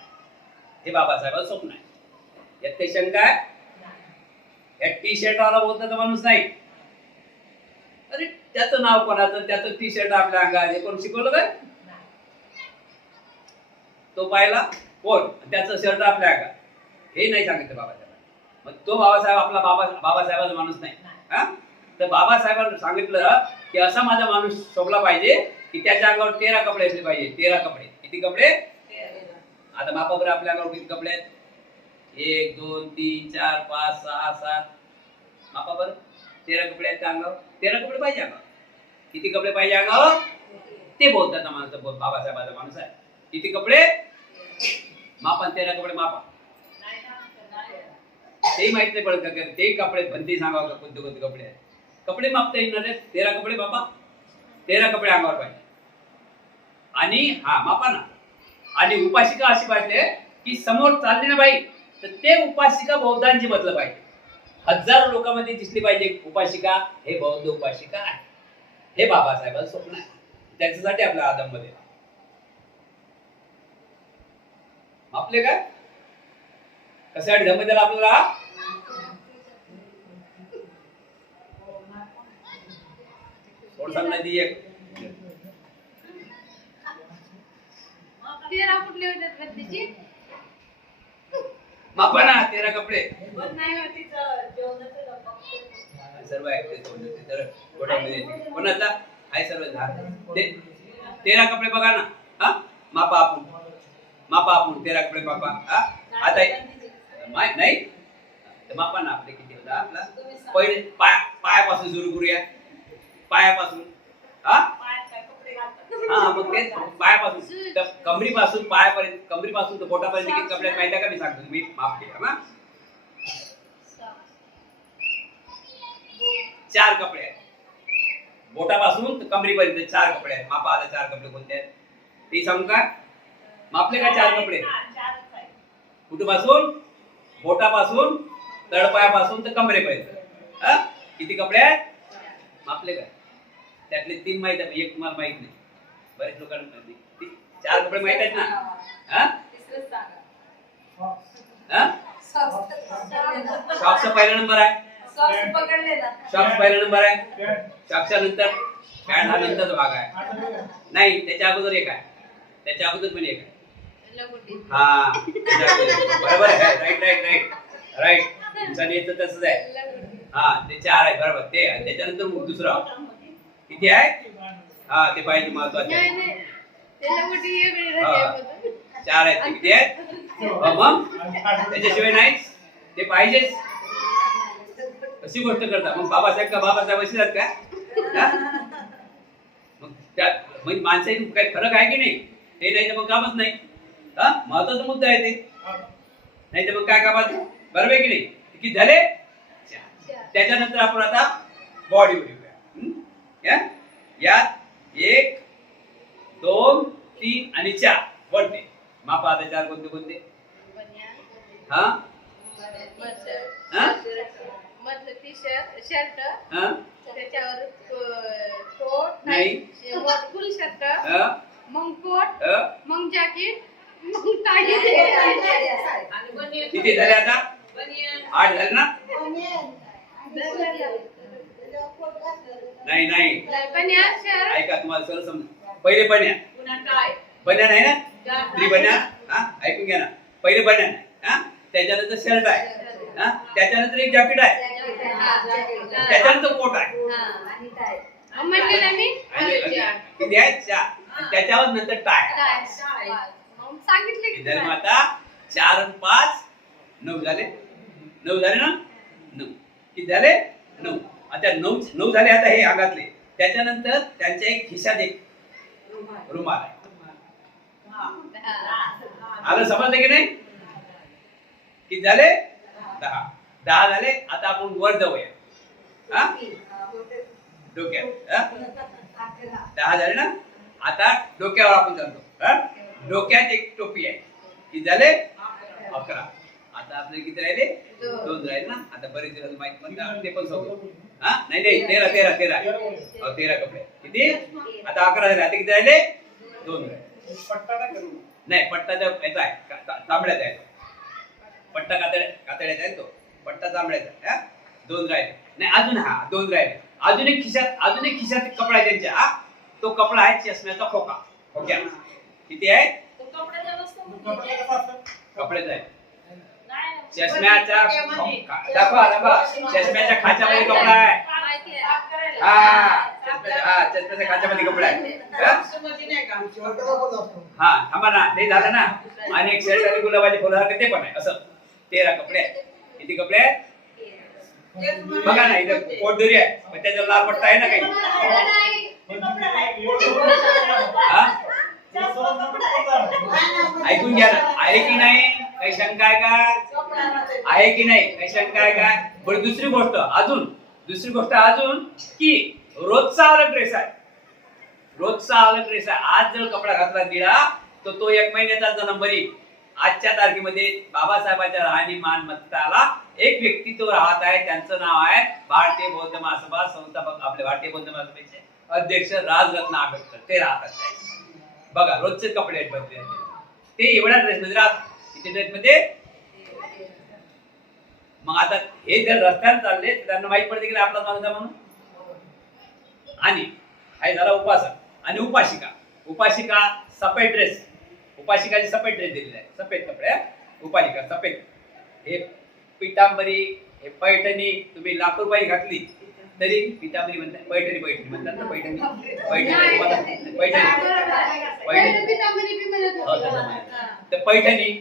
हे बाबासाहेबांचं स्वप्न आहे. यात काही शंका आहे? या टी शर्ट वाला बौद्धाचा माणूस नाही. अरे त्याचं नाव कोणाचं, त्याचं टी शर्ट आपल्या अंगात हे कोण शिकवलं काय? तो पाहिला कोण, त्याचं शर्ट आपल्या अंगात, हे नाही सांगितलं बाबासाहेबांनी. मग तो बाबासाहेब आपला बाबासाहेबाचा माणूस नाही. हा, तर बाबासाहेबांनी सांगितलं की असा माझा माणूस शोभला पाहिजे की त्याच्या अंगावर 13 कपडे असले पाहिजे. 13 कपडे. किती कपडे? आता मापा बरं आपल्या अंगावर किती कपडे आहेत? 1 2 3 4 5 6 7 मापा बरं. 13 कपडे आहेत का अंगावर? 13 कपडे पाहिजे अंगावर. किती कपडे पाहिजे अंगावर? ते बौद्धाचा माणूस, बाबासाहेबाचा माणूस आहे. किती कपडे? मापा. 13 कपडे मापा. ते माहित नाही पडत का ते कपडे पण सांगावं का कोणते कोणते कपडे आहेत? कपडे मापता येणार आहेत. 13 कपडे बापा, 13 कपडे अंगावर पाहिजे. आणि हा मापा ना. आणि उपासिका अशी पाहिजे की समोर चालली ना बाई तर ते उपासिका बौद्धांची बदल पाहिजे. हजारो लोकांमध्ये दिसली पाहिजे उपासिका, हे बौद्ध उपासिका आहे. हे बाबासाहेबांचं स्वप्न आहे. त्याच्यासाठी आपल्या आदममध्ये आपले काय कशासाठी धम्म द्याला आपल्याला? सोड सांगणार ती एक 13 कुठले होते त्याची? मापा ना 13 कपडे नाही होतीचं जेवणाचं डब्बा सर्व आहे तर गोठ्यामध्ये कोणाचा आहे सर्व ते 13 कपडे बघा ना. हा मापा आपण 13 कपडे मापा. हा आता माहित नाही तर मापा ना आपले किती होता. आपला पहिले पायापासून सुरू करूया. पायापासून हा मग ते पायापासून तर कमरीपासून पायापर्यंत, कमरीपासून तर बोटापर्यंत किती कपडे माहिती का मी सांगतो. मी माप केला ना 4 कपडे आहेत. बोटापासून तर कमरीपर्यंत 4 कपडे आहेत. मापा आला 4 कपडे कोणते आहेत ते सांगू का? मापले का 4 कपडे? कुठपासून? बोटापासून तळपायापासून तर कमरेपर्यंत. हा किती कपडे आहेत? मापले काय? त्यातले 3 माहित आहे, एक तुम्हाला माहित नाही. बरेच लोकांना माहित नाही. 4 कपडे माहित आहेत ना? हा शॉक्सचा पहिला नंबर आहे. शॉक्स पहिला नंबर आहे. शॉक्सच्या नंतर पॅन्ट हा नंतरचा भाग आहे. नाही त्याच्या अगोदर एक आहे. त्याच्या अगोदर पण एक आहे. हा बरोबर आहे. राईट तुमचा नेत तसंच आहे. हा ते 4 आहे बरोबर. ते त्याच्यानंतर दुसरा किती आहे? हा ते पाहिजे महत्वाचे आहे. 4 आहेत. किती आहेत? मग त्याच्याशिवाय नाही ते पाहिजेच. कशी गोष्ट करता मग बाबासाहेब का बाबासाहेब अशी जात का? मग त्यात मग माणसाची काही फरक आहे की नाही? ते नाही तर मग कामच नाही. हा महत्वाचा मुद्दा आहे ते. नाही तर मग काय कामाचं? बरोबर आहे की नाही? किती झाले? त्याच्यानंतर आपण आता बॉडी उडूया. यात 1 2 3 आणि 4 वरते मापा. आता 4 कोणते कोणते? हा मधलं टी शर्ट हा त्याच्यावर कोट नाही फुल शर्ट हा मग कोट हा मग जॅकेट मग टाय. किती झाले आता? 8 झाले ना? नाही ऐका तुम्हाला सरळ समज. पहिले बन्या नाही ना? त्रिबन्या. हा ऐकून घ्या ना. पहिले बन्या नाही. हा त्याच्यानंतर शर्ट आहे, हा, त्याच्यानंतर एक जॅकेट आहे, त्याच्यानंतर कोट आहे, म्हणले ना मी किती आहे? 4. त्याच्यावर नंतर टाय. सांगितले की इधर आता 4 आणि 5 9 झाले. 9 झाले ना? 9 किती झाले? 9. आता 9 झाले आता हे अंगातले. त्याच्यानंतर त्यांच्या एक खिशात एक रुमाल आहे. आलं समजलं की नाही? किती झाले? 10 झाले. आता आपण वर जाऊया. हा, डोक्यात 10 झाले ना? आता डोक्यावर आपण जातो. डोक्यात एक टोपी आहे. किती झाले? 11. आता आपले किती राहिले? 2 राहिले ना? आता बरेच दिवस माहित पण ते पण सांगू. हा, नाही 13 13 कपडे किती? आता 11 झाले. आता किती राहिले? 2 राहिले. नाही, पट्टाचा याचा आहे, तांबड्याचा आहे. पट्टा कातड्याचा आहे तो. पट्टा तांबड्याचा आहे. 2 राहिले. नाही, अजून 2 राहिले. अजून एक खिशात कपडा आहे त्यांच्या. तो कपडा आहे चष्म्याचा खोका. खोक्या किती आहे? कपड्याचा आहे. चष्म्याचा दाखवा. चष्म्याच्या खाच्यामध्ये कपडा आहे. चष्म्याच्या खाच्यामध्ये कपडा आहे. हा, थांबा ना, ते झालं ना. आणि एक शर्ट आणि गुलाबाचे फुलं ते पण आहे. असं 13 कपडे आहेत. किती कपडे आहेत? बघा ना, इथं कोटदरी आहे, पण त्याच्यावर लाल पट्टा आहे ना काही. ऐकून घ्या ना. आहे की नाही? काही शंका आहे का? आहे की नाही? काही शंका आहे का? बरं, दुसरी गोष्ट अजून की रोजचा अलग ड्रेस आहे. आज जर कपडा घातला निळा तर तो 1 महिन्याचा नंबर येईल. आजच्या तारखेमध्ये बाबासाहेबांच्या राहणीमान मताला एक व्यक्तित्व राहत आहे. त्यांचं नाव आहे भारतीय बौद्ध महासभा संस्थापक, आपले भारतीय बौद्ध महासभेचे अध्यक्ष राजरत्न आंबेडकर. ते राहतात. बघा, रोजचे कपडे आहेत बदले. ते एवढ्या ड्रेस मध्ये राहतात. किती ड्रेस मध्ये? मग आता हे जर रस्त्यावर चालले तर त्यांना माहित पडते की आपला माणूस म्हणून. आणि हा झाला उपासक आणि उपासिका सफेद ड्रेस. उपासिकाची सफेद ड्रेस दिलेला आहे. सफेद कपडे. उपासिका सफेद. हे पितांबरी, हे पैठणी तुम्ही लाख रुपये घातली तरी पितांबरी म्हणतात. पैठणी म्हणतात ना.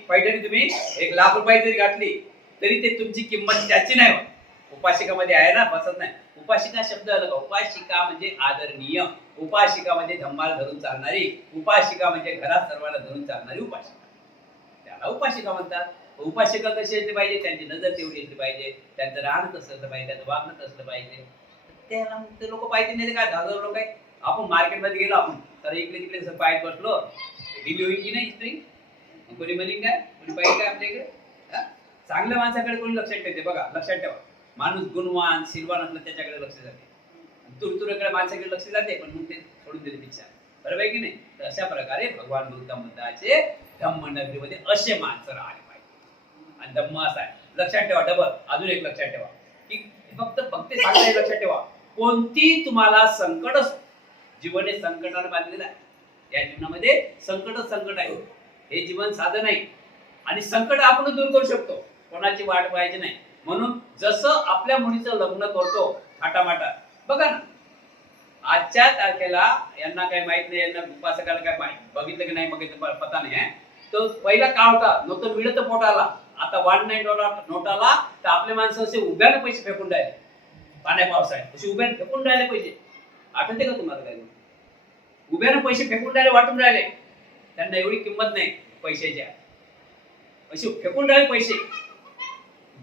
पैठणी तुम्ही 1 लाख रुपये जरी घातली तरी ते तुमची किंमत त्याची नाही होत. उपासिकामध्ये आहे ना, बसत नाही. उपासिका शब्द अलग. उपासिका म्हणजे आदरणीय. उपासिका म्हणजे धम्माला धरून चालणारी. उपासिका म्हणजे घरात सर्वांना धरून चालणारी उपासिका. त्याला उपासिका म्हणतात. उपासिका कशी असली पाहिजे? त्यांची नजर तेवढी असली पाहिजे. त्यांचं राहणं तसं असलं पाहिजे. त्यांचं वागणं तसलं पाहिजे. त्याला ते लोक पाहिजे नाही. काय 10,000 लोक आहे. आपण मार्केटमध्ये गेलो, आपण तर इकडे तिकडे पाहिजे बसलो, दिली होईल की नाही इस्त्री? कोणी म्हणेन काय? कोणी पाहिजे काय आपल्या इकडे? चांगल्या माणसाकडे कोणी लक्षात ठेवते. बघा, लक्षात ठेवा. माणूस गुणवान सिलवान असलं त्याच्याकडे लक्ष जाते. तुरतुरेकडे माणसाकडे लक्ष जाते, पण मग ते सोडून देते पिच्छा. बरोबर आहे की नाही? तर अशा प्रकारे भगवान बुद्ध बुद्धाचे धम्मनगरीमध्ये असे माणसं राहिले पाहिजे. आणि धम्म असा आहे. लक्षात ठेवा. डबल अजून एक लक्षात ठेवा की फक्त सांगायला लक्षात ठेवा, कोणती तुम्हाला संकट असो, जीवन हे संकटाने बांधलेलं आहे. या जीवनामध्ये संकट आहे. हे जीवन साधं नाही. आणि संकट आपण दूर करू शकतो. कोणाची वाट पाहायची नाही. म्हणून जसं आपल्या मुलीचं लग्न करतो थाटामाटा, बघा ना, आजच्या तारखेला यांना काही माहित नाही, यांना उपासकाला काय माहित बघितलं की नाही बघितलं पता नाही आहे. तो पहिला का होता? नव्हतं मिळत पोटाला. आता 1 नोटाला तर आपले माणसं असे उभ्याने पैसे फेकून राहिले. पाण्या पावसाळ्यात असे उभ्याने फेकून राहिले पैसे. आठवते का तुम्हाला? काय उभ्याने पैसे फेकून राहिले, वाटून राहिले. त्यांना एवढी किंमत नाही पैशाची. असे फेकून राहिले पैसे.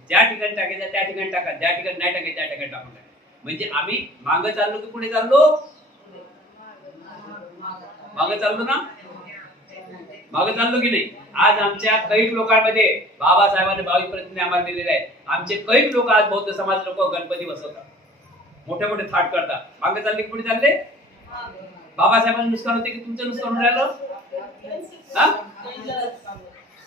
ज्या ठिकाणी टाकायचं त्या ठिकाणी टाका, ज्या ठिकाणी नाही टाकायचं त्या ठिकाणी टाकून टाका. म्हणजे आम्ही मागं चाललो की पुढे चाललो? मागं चाललो ना? मागं चाललो की नाही? आज आमच्या कैक लोकांमध्ये बाबासाहेबांनी 22 प्रतिज्ञा आम्हाला दिलेल्या आहेत. आमचे कैक लोक आज बौद्ध समाज लोक गणपती बसवतात, मोठे मोठे थाट करतात. मागं चालले की पुढे चालले? बाबासाहेबांचं नुकसान होते की तुमचं नुकसान राहिलं?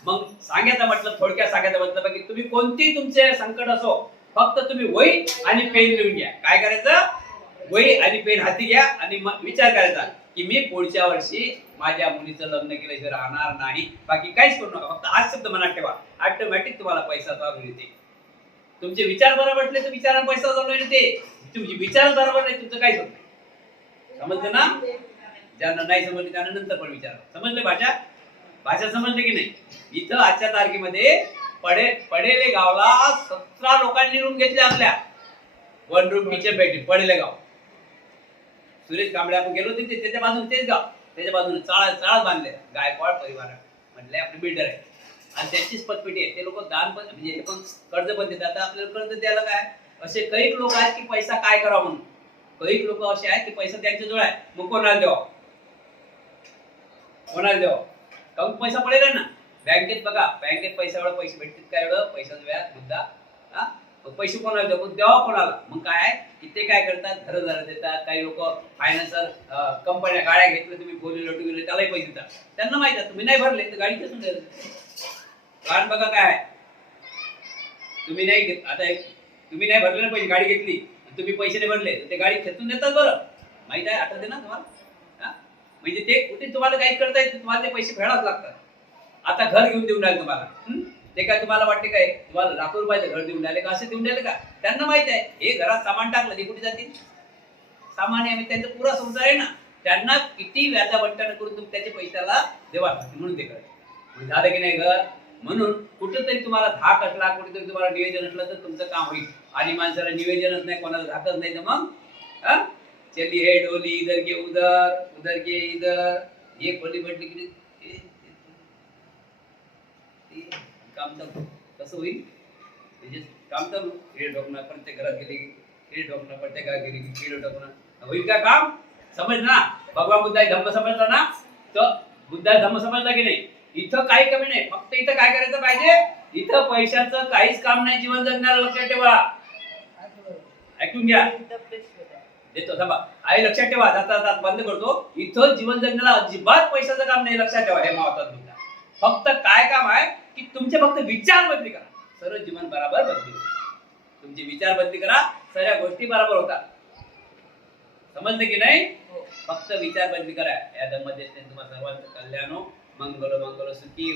मग सांगायचं म्हटलं, थोडक्यात सांगायचं म्हटलं की तुम्ही कोणती तुमचे संकट असो, फक्त तुम्ही वही आणि पेन लिहून घ्या. काय करायचं? वही आणि पेन हाती घ्या आणि विचार करायचा की मी पुढच्या वर्षी माझ्या मुलीचं लग्न केल्याशिवाय राहणार नाही, बाकी काहीच करू नका, फक्त हाच शब्द मनात ठेवा, ऑटोमॅटिक तुम्हाला पैसा चालू येते. तुमचे विचार बरोबर असले तर विचारांना पैसा चालू येते. तुमचे विचार बरोबर नाही तुमचं काहीच होत नाही. समजलं ना? ज्यांना नाही समजले त्यांना नंतर पण विचारा. समजले भाषा समजले की नाही? इथं आजच्या तारखेमध्ये पडेले गावला 17 लोकांनी रूम घेतले आपल्या 1 रूम किचन भेटली पडेले गाव. सुरेश कांबळे आपण गेलो होते त्याच्या बाजूने तेच गाव, त्याच्या बाजूने चाळ बांधले गायकवाड परिवार म्हटले आपले बिल्डर आहे आणि त्यांचीच पतपेटी आहे. ते लोक दान पण म्हणजे हे पण कर्ज पण देतात. आता आपल्याला कर्ज द्यायला काय असे काही लोक आहेत की पैसा काय करावा म्हणून, काही लोक असे आहेत की पैसा त्यांच्याजवळ आहे मग कोणाला द्यावा काहून पैसा पडेल ना. बँकेत बघा, बँकेत पैसे भेटतात काय एवढं पैशाचं व्याज मुद्दा पैसे कोणाला द्यावा कोणाला. मग काय आहे की ते काय करतात घर देतात. काही लोक फायनान्सर कंपन्या गाड्या घेतल्या तुम्ही बोलले लटू गेले त्यालाही पैसे देतात. त्यांना माहिती आहे तुम्ही नाही भरले तर गाडी कसून द्यायला. कारण बघा काय आहे तुम्ही नाही घेत आता तुम्ही नाही भरले ना पैसे, गाडी घेतली तुम्ही पैसे नाही भरले तर ते गाडी खेचून देतात. बरं माहित आहे आठवते ना तुम्हाला. म्हणजे ते कुठे तुम्हाला काही करता येत तुम्हाला ते पैसे फेडावं लागतात. आता घर घेऊन देऊन राहिले तुम्हाला, ते काय तुम्हाला वाटते काय तुम्हाला लाखो रुपयाचं घर देऊन राहिले का असं देऊन राहिले का. त्यांना माहित आहे हे घरात सामान टाकलं ते कुठे जातील, सामान आहे त्यांचा पुरा संसार आहे ना. त्यांना किती व्याजा बट्ट्यानं करून तुम्ही त्याच्या पैशाला देवा म्हणून ते करायचं. झालं की नाही घर. म्हणून कुठेतरी तुम्हाला धाक असला कुठेतरी तुम्हाला निवेदन असलं तर तुमचं काम होईल. आणि माणसाला निवेदनच नाही कोणाला धाकच नाही तर मग चलिए डोली इधर के उधर के इधर ये खोली म्हटली की काम चालू कसं होईल. म्हणजे काम चालू किडे ठोकणं प्रत्येक घरात गेली किडे ठोकणं प्रत्येक घरात गेली किडे ठोकणं होईल का काम. समजलं ना. भगवान बुद्धाने धम्म समजला ना, तर बुद्धाने धम्म समजला की नाही. इथं काही कमी नाही, फक्त इथं काय करायचं पाहिजे. इथं पैशाचं काहीच काम नाही जीवन जगण्याला. लक्षात ठेवा, ऐकून घ्या देतो थांबा. आई लक्षात ठेवा, जाता बंद करतो. इथं जीवन जगण्याला अजिबात पैशाचं काम नाही. लक्षात ठेवा हे महत्वाचं मुद्दा. फक्त काय काम आहे की तुमचे फक्त विचार बदली करा, सर्व जीवन बरोबर बदली होते. तुमचे विचार बदली करा, सगळ्या गोष्टी बरोबर होतात. समजले की नाही. फक्त विचार बदली करा. या धम्मदेशने तुम्हाला सर्वांचं कल्याण हो. मंगल मंगल सुखी